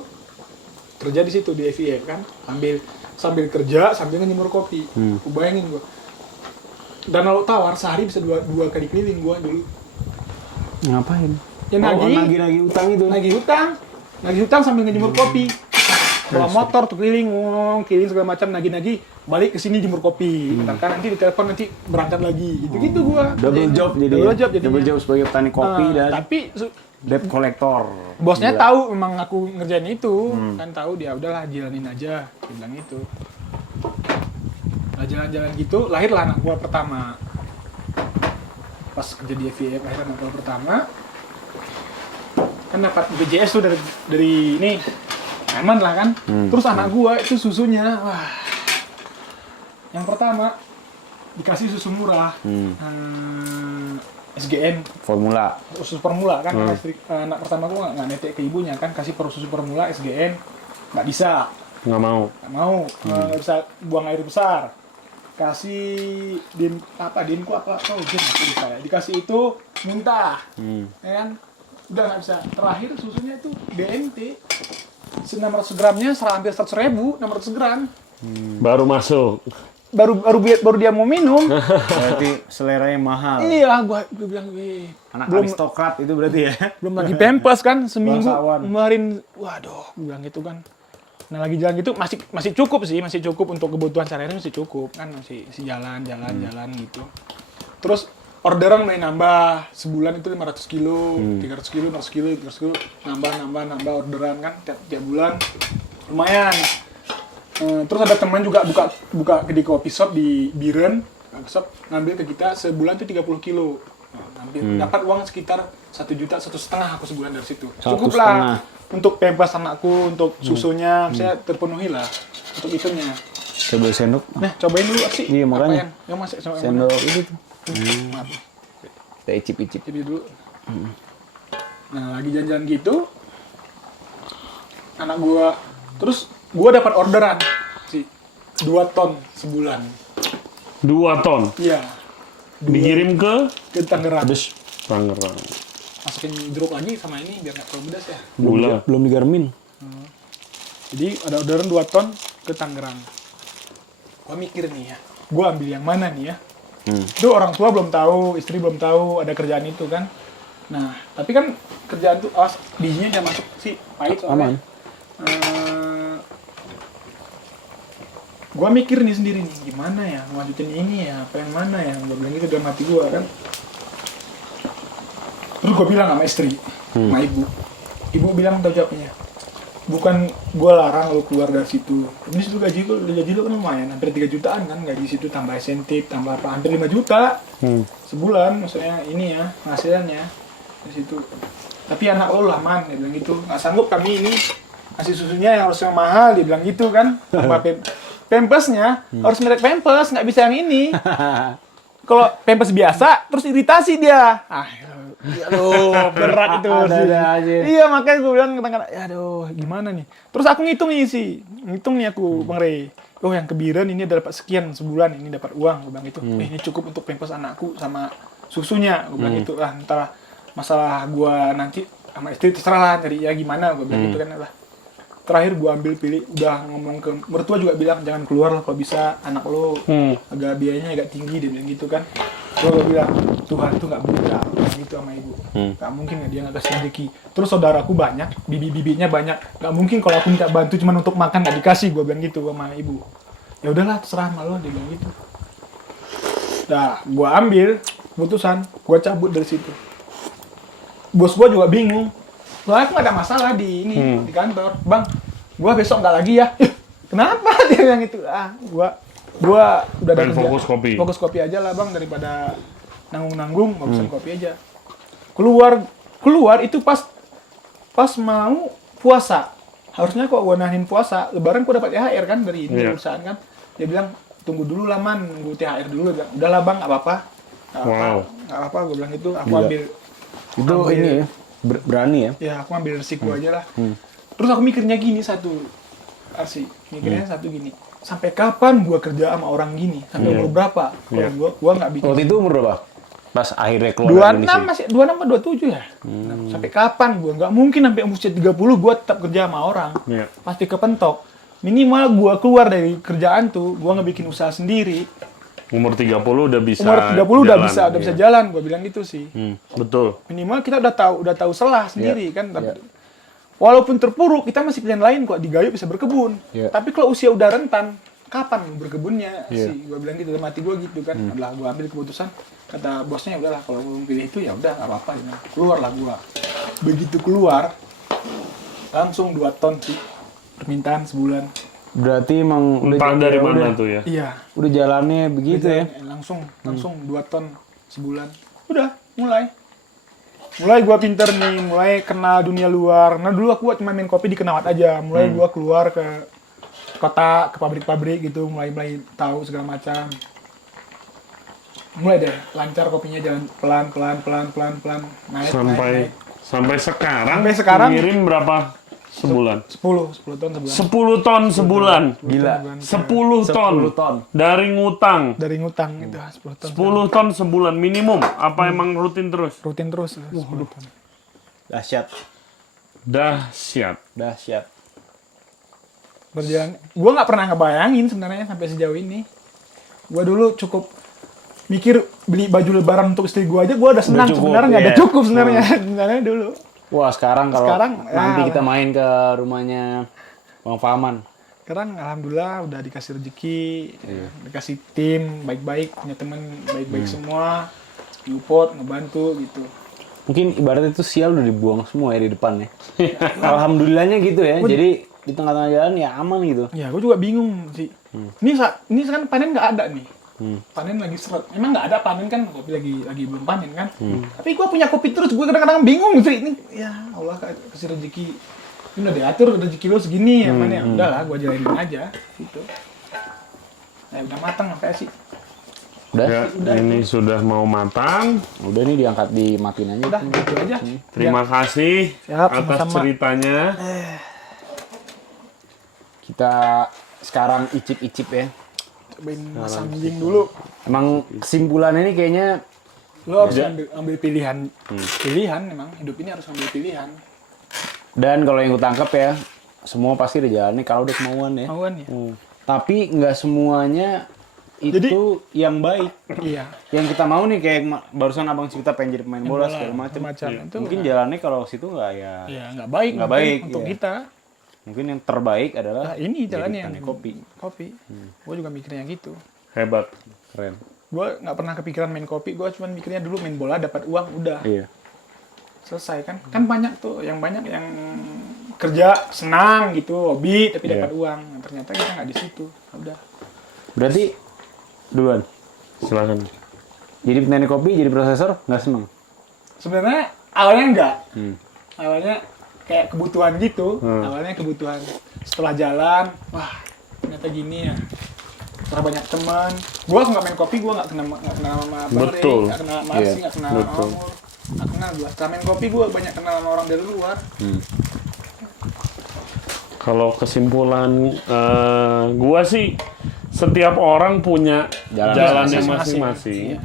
kerja di situ di FIF kan, sambil kerja sambil ngejemur kopi. Gua bayangin gua. Dan lalu tawar sehari bisa dua kali keliling gua dulu. Ngapain? Ya nagih utang itu. Nagih utang sambil ngejemur kopi. Bawa motor tuh keliling segala macam, nagih balik ke sini jemur kopi. Kan nanti ditelepon nanti berangkat lagi. Gitu gua. Double job sebagai petani kopi dan tapi debt collector. Bosnya tahu memang aku ngerjain itu, kan tahu dia udahlah jalanin aja, dia bilang gitu. Nah, jalan-jalan gitu lahirlah anak gua pertama. Pas kerja di FVF lahir anak gua pertama. Kan dapat BPJS tuh dari ini aman lah kan. Terus anak gua itu susunya, wah. Yang pertama dikasih susu murah. SGN formula. Susu formula kan, anak pertama gua nggak netek ke ibunya kan, kasih susu formula SGN nggak bisa. Nggak mau. Nggak bisa buang air besar. Kasih dinku apa bisa ya. Dikasih itu muntah. Ya kan? Udah nggak bisa. Terakhir susunya itu BMT. 600 gramnya hampir 100.000, 600 gram. Baru masuk. Baru dia mau minum. Berarti seleranya mahal. Iya, gua bilang, anak belum aristokrat itu berarti ya. Belum lagi Pampers kan, seminggu Bangsawan. kemarin. Waduh, gua bilang gitu kan. Nah, lagi jalan gitu masih cukup untuk kebutuhan sehari-hari, masih cukup kan, masih jalan gitu. Terus orderan mulai nambah, sebulan itu 500 kilo, 300 kilo, 400 kilo, 300 kilo, nambah orderan kan, tiap bulan, lumayan. Terus ada teman juga buka di coffee shop di Biren, ngambil ke kita sebulan tuh 30 kilo. Dapat uang sekitar 1 juta, 1,5 juta aku sebulan dari situ. Cukup lah untuk pampers anakku, untuk susunya, saya terpenuhi lah untuk itunya. Coba sendok. Nah, cobain dulu sih. Iya, makanya. Yang masih Sendok itu tuh. Maaf. Kita icip-icip. Coba dulu. Nah, lagi jalan-jalan gitu, anak gua, terus gua dapat orderan sih 2 ton sebulan. 2 ton? Iya. Dikirim ke Tangerang. Pedes. Tangerang. Masukin jeruk lagi sama ini biar nggak terlalu pedas ya. Gula. Belum digarmin. Jadi ada orderan 2 ton ke Tangerang. Gua mikir nih ya, gua ambil yang mana nih ya? Itu orang tua belum tahu, istri belum tahu ada kerjaan itu kan. Nah, tapi kan kerjaan tuh bijinya dia masuk sih pahit soalnya. Gua mikir nih sendiri nih, gimana ya lanjutin ini ya, apa yang mana ya, gua bilang gitu dalam hati gua kan. Terus gua bilang sama istri, sama ibu bilang tahu jawabnya, bukan gua larang lo keluar dari situ. Ini situ gaji lo kan lumayan, hampir 3 jutaan kan gaji situ, tambah insentif, tambah apa, hampir 5 juta sebulan, maksudnya ini ya penghasilannya di situ. Tapi anak lo lah man, dia bilang gitu, nggak sanggup kami ini kasih susunya yang harus yang mahal, dia bilang gitu kan. Tambah Pampers-nya harus merek Pampers, nggak bisa yang ini. Kalau Pampers biasa, terus iritasi dia. Aduh, berat itu sih. Iya, makanya gue bilang kadang-kadang, aduh, gimana nih. Terus aku ngitung nih aku, Bang Rey. Oh, yang kebiren ini dapat sekian sebulan, ini dapat uang, gue bilang gitu. Ini cukup untuk Pampers anakku sama susunya, gue bilang gitu. Lah, ntar masalah gue nanti sama istri terserah lah, dari ya gimana, gue bilang gitu kan lah. terakhir gua ambil pilih, udah ngomong ke mertua juga bilang jangan keluar lah kalau bisa, anak lo agak biayanya agak tinggi, dia bilang gitu kan. Gua bilang Tuhan tuh nggak buta, gitu sama ibu. Nggak mungkin ya dia nggak kasih rezeki. Terus saudaraku banyak, bibi-bibinya banyak, nggak mungkin kalau aku minta bantu cuma untuk makan nggak dikasih, gua bilang gitu sama ibu. Ya udahlah terserah sama lo, dia bilang gitu. Nah, gua ambil keputusan, gua cabut dari situ. Bos gua juga bingung. Soalnya aku gak ada masalah di ini, di kantor. Bang, gua besok nggak lagi ya. Kenapa dia bilang itu? Gua udah ada kerja. Fokus kopi aja lah bang, daripada nanggung-nanggung, fokusin kopi aja. Keluar itu pas mau puasa. Harusnya kok gua nahin puasa, lebaran gua dapat THR kan dari perusahaan kan. Dia bilang, tunggu dulu lah man, nunggu THR dulu. Udah lah bang, nggak apa-apa. Nggak apa-apa, gua bilang itu. Aku ambil. Itu ini ya, berani ya? Ya, aku ambil resiko aja lah. Terus aku mikirnya gini mikirnya satu gini. Sampai kapan gua kerja sama orang gini? Sampai umur berapa? Kalau gua nggak bikin. Waktu itu umur berapa? Pas akhirnya keluar dari 26 masih 26 atau 27 ya? Sampai kapan gua? Nggak mungkin sampai usia 30 gua tetap kerja sama orang. Pasti kepentok. Minimal gua keluar dari kerjaan tuh, gua ngebikin usaha sendiri. Umur 30 udah bisa. Umur 30 udah bisa jalan, gua bilang gitu sih. Betul. Minimal kita udah tahu selah sendiri kan. Walaupun terpuruk, kita masih pilihan lain kok, digayu bisa berkebun. Tapi kalau usia udah rentan, kapan berkebunnya sih? Gua bilang gitu, dalam hati gua gitu kan. Adalah gua ambil keputusan, kata bosnya udahlah kalau belum pilih itu ya udah nggak apa-apa. Keluarlah gua. Begitu keluar, langsung 2 ton sih permintaan sebulan. Berarti emang entah dari mana tuh ya? Iya. Udah jalannya begitu ya? Langsung 2 ton sebulan. Udah, mulai gua pinter nih, mulai kenal dunia luar. Nah dulu aku cuma main kopi di Kenawat aja. Mulai gua keluar ke kota, ke pabrik-pabrik gitu, mulai tahu segala macam. Mulai deh lancar kopinya, jalan pelan. Naik. Sampai sekarang ngirim berapa sebulan? 10 ton sebulan. 10 ton sebulan. Gila. 10 ton. Dari ngutang itu 10 ton. 10 ton sebulan minimum. Apa emang rutin terus? Rutin terus. 10 ton. Dahsyat. Berjalan. Gua nggak pernah ngebayangin sebenarnya sampai sejauh ini. Gua dulu cukup mikir beli baju lebaran untuk istri gua aja, gua udah senang sebenarnya. Udah cukup sebenarnya dulu. Wah sekarang nanti kita main ke rumahnya Bang Faman. Sekarang alhamdulillah udah dikasih rezeki, dikasih tim baik-baik, punya teman baik-baik semua, support, ngebantu gitu. Mungkin ibaratnya itu sial udah dibuang semua ya di depannya. Alhamdulillahnya gitu ya. Jadi di tengah-tengah jalan ya aman gitu. Ya, gue juga bingung sih. Ini kan panen nggak ada nih. Panen lagi seret. Emang nggak ada panen kan, kopi lagi belum panen kan. Tapi gue punya kopi terus, gue kadang-kadang bingung sih. Ini ya Allah kasih rezeki. Ini udah diatur rezeki lo segini ya mana ya. Udahlah, gue jalanin aja gitu. Nah, udah matang apa sih? Udah ini sudah mau matang. Udah nih diangkat dimatiin aja. Udah gitu aja. Terima kasih atas ceritanya. Kita sekarang icip-icip ya. Cobain masang anjing dulu. Emang kesimpulannya ini kayaknya lo harus ambil pilihan. Pilihan emang hidup ini harus ambil pilihan. Dan kalau yang gue tangkap ya, semua pasti ada jalannya kalau udah kemauan ya. Kemauan ya. Tapi nggak semuanya itu yang baik. Iya. Yang kita mau nih kayak barusan abang cerita pengen jadi pemain bola segala macam. Itu mungkin jalannya kalau situ nggak ya. Ya nggak baik untuk kita. Mungkin yang terbaik adalah ini jalannya yang kopi. Gue juga mikirnya gitu. Hebat. Keren. Gue nggak pernah kepikiran main kopi. Gue cuma mikirnya dulu main bola dapat uang udah. Iya. Selesai kan. Kan banyak yang kerja senang gitu, hobi tapi dapat uang. Ternyata kita nggak di situ. Udah. Berarti duluan. Silakan. Jadi petani kopi, jadi prosesor nggak seneng? Sebenarnya awalnya enggak. Awalnya kayak kebutuhan gitu. Awalnya kebutuhan. Setelah jalan, wah ternyata gini ya. Setelah banyak teman. Gue nggak main kopi, gue nggak kenal sama Bang Rey, nggak kenal sama Marsi, nggak kenal sama Amur. Nggak kenal gue. Setelah main kopi, gue banyak kenal sama orang dari luar. Kalau kesimpulan gua sih, setiap orang punya jalannya masing-masing.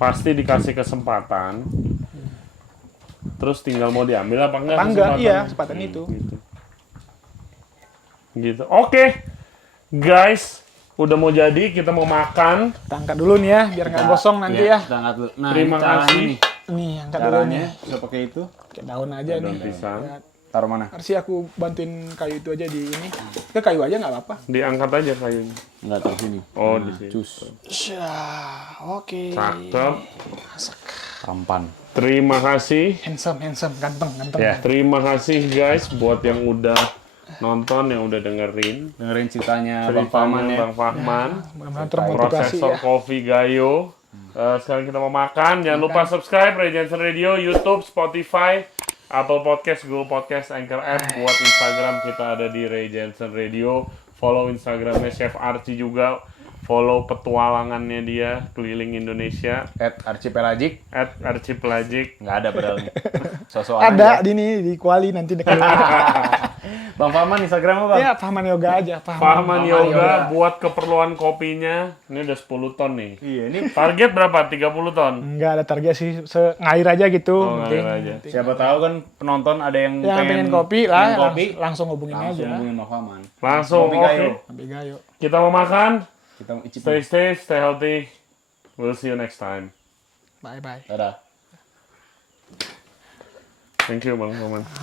Pasti dikasih kesempatan. Terus tinggal mau diambil apa enggak? Iya, kesempatan itu. Gitu. Gitu. Oke. Guys, udah mau jadi, kita mau makan. Kita angkat dulu nih ya, biar nggak gosong nanti ya. Kita angkat dulu. Nah, Terima ini caranya kasih. nih. Nih, angkat dulu Caranya nih. bisa pakai itu. Pakai daun aja nih. Daun pisang. Ya, Taruh mana? harusnya aku bantuin kayu itu aja di ini. Ke kayu aja nggak apa-apa. Diangkat aja kayunya. Enggak, taruh sini. Oh, di sini. Cus. Oke. Cakep. Tampan. Terima kasih. Handsome, ganteng. Ya, terima kasih guys buat yang udah nonton, yang udah dengerin Dengerin ceritanya Bang Fahman ceritanya ya. Bang Fahman, Mudah-mudahan termotivasi Prosesor ya. Coffee Gayo. Sekarang kita mau makan. Jangan lupa subscribe Ray Jensen Radio, YouTube, Spotify, Apple Podcast, Google Podcast, Anchor App. Buat Instagram kita ada di Ray Jensen Radio. Follow Instagramnya Chef Archie juga. Follow petualangannya dia keliling Indonesia. @archipelagic. @archipelagic. Enggak ada padahal nih. Sosokan Ada aja. di nih di Kuali nanti dekat. Bang Fahman Instagram apa, Bang? Ya, Fahman Yoga aja, Fahman Yoga buat keperluan kopinya. Ini udah 10 ton nih. Iya, ini Target berapa? 30 ton? Enggak ada target sih, ngair aja gitu. Oh, penting. ngair aja. siapa tahu kan penonton ada yang Yang pengen kopi lah, pengen kopi, langsung hubungin langsung aja. hubungin Bang Fahman. Langsung, Kopi oke. Gayo. Sampai gayo. Kita mau makan. Kita mau icip. Stay safe, stay healthy. We'll see you next time. Bye bye. Dadah. Thank you Bang Roman.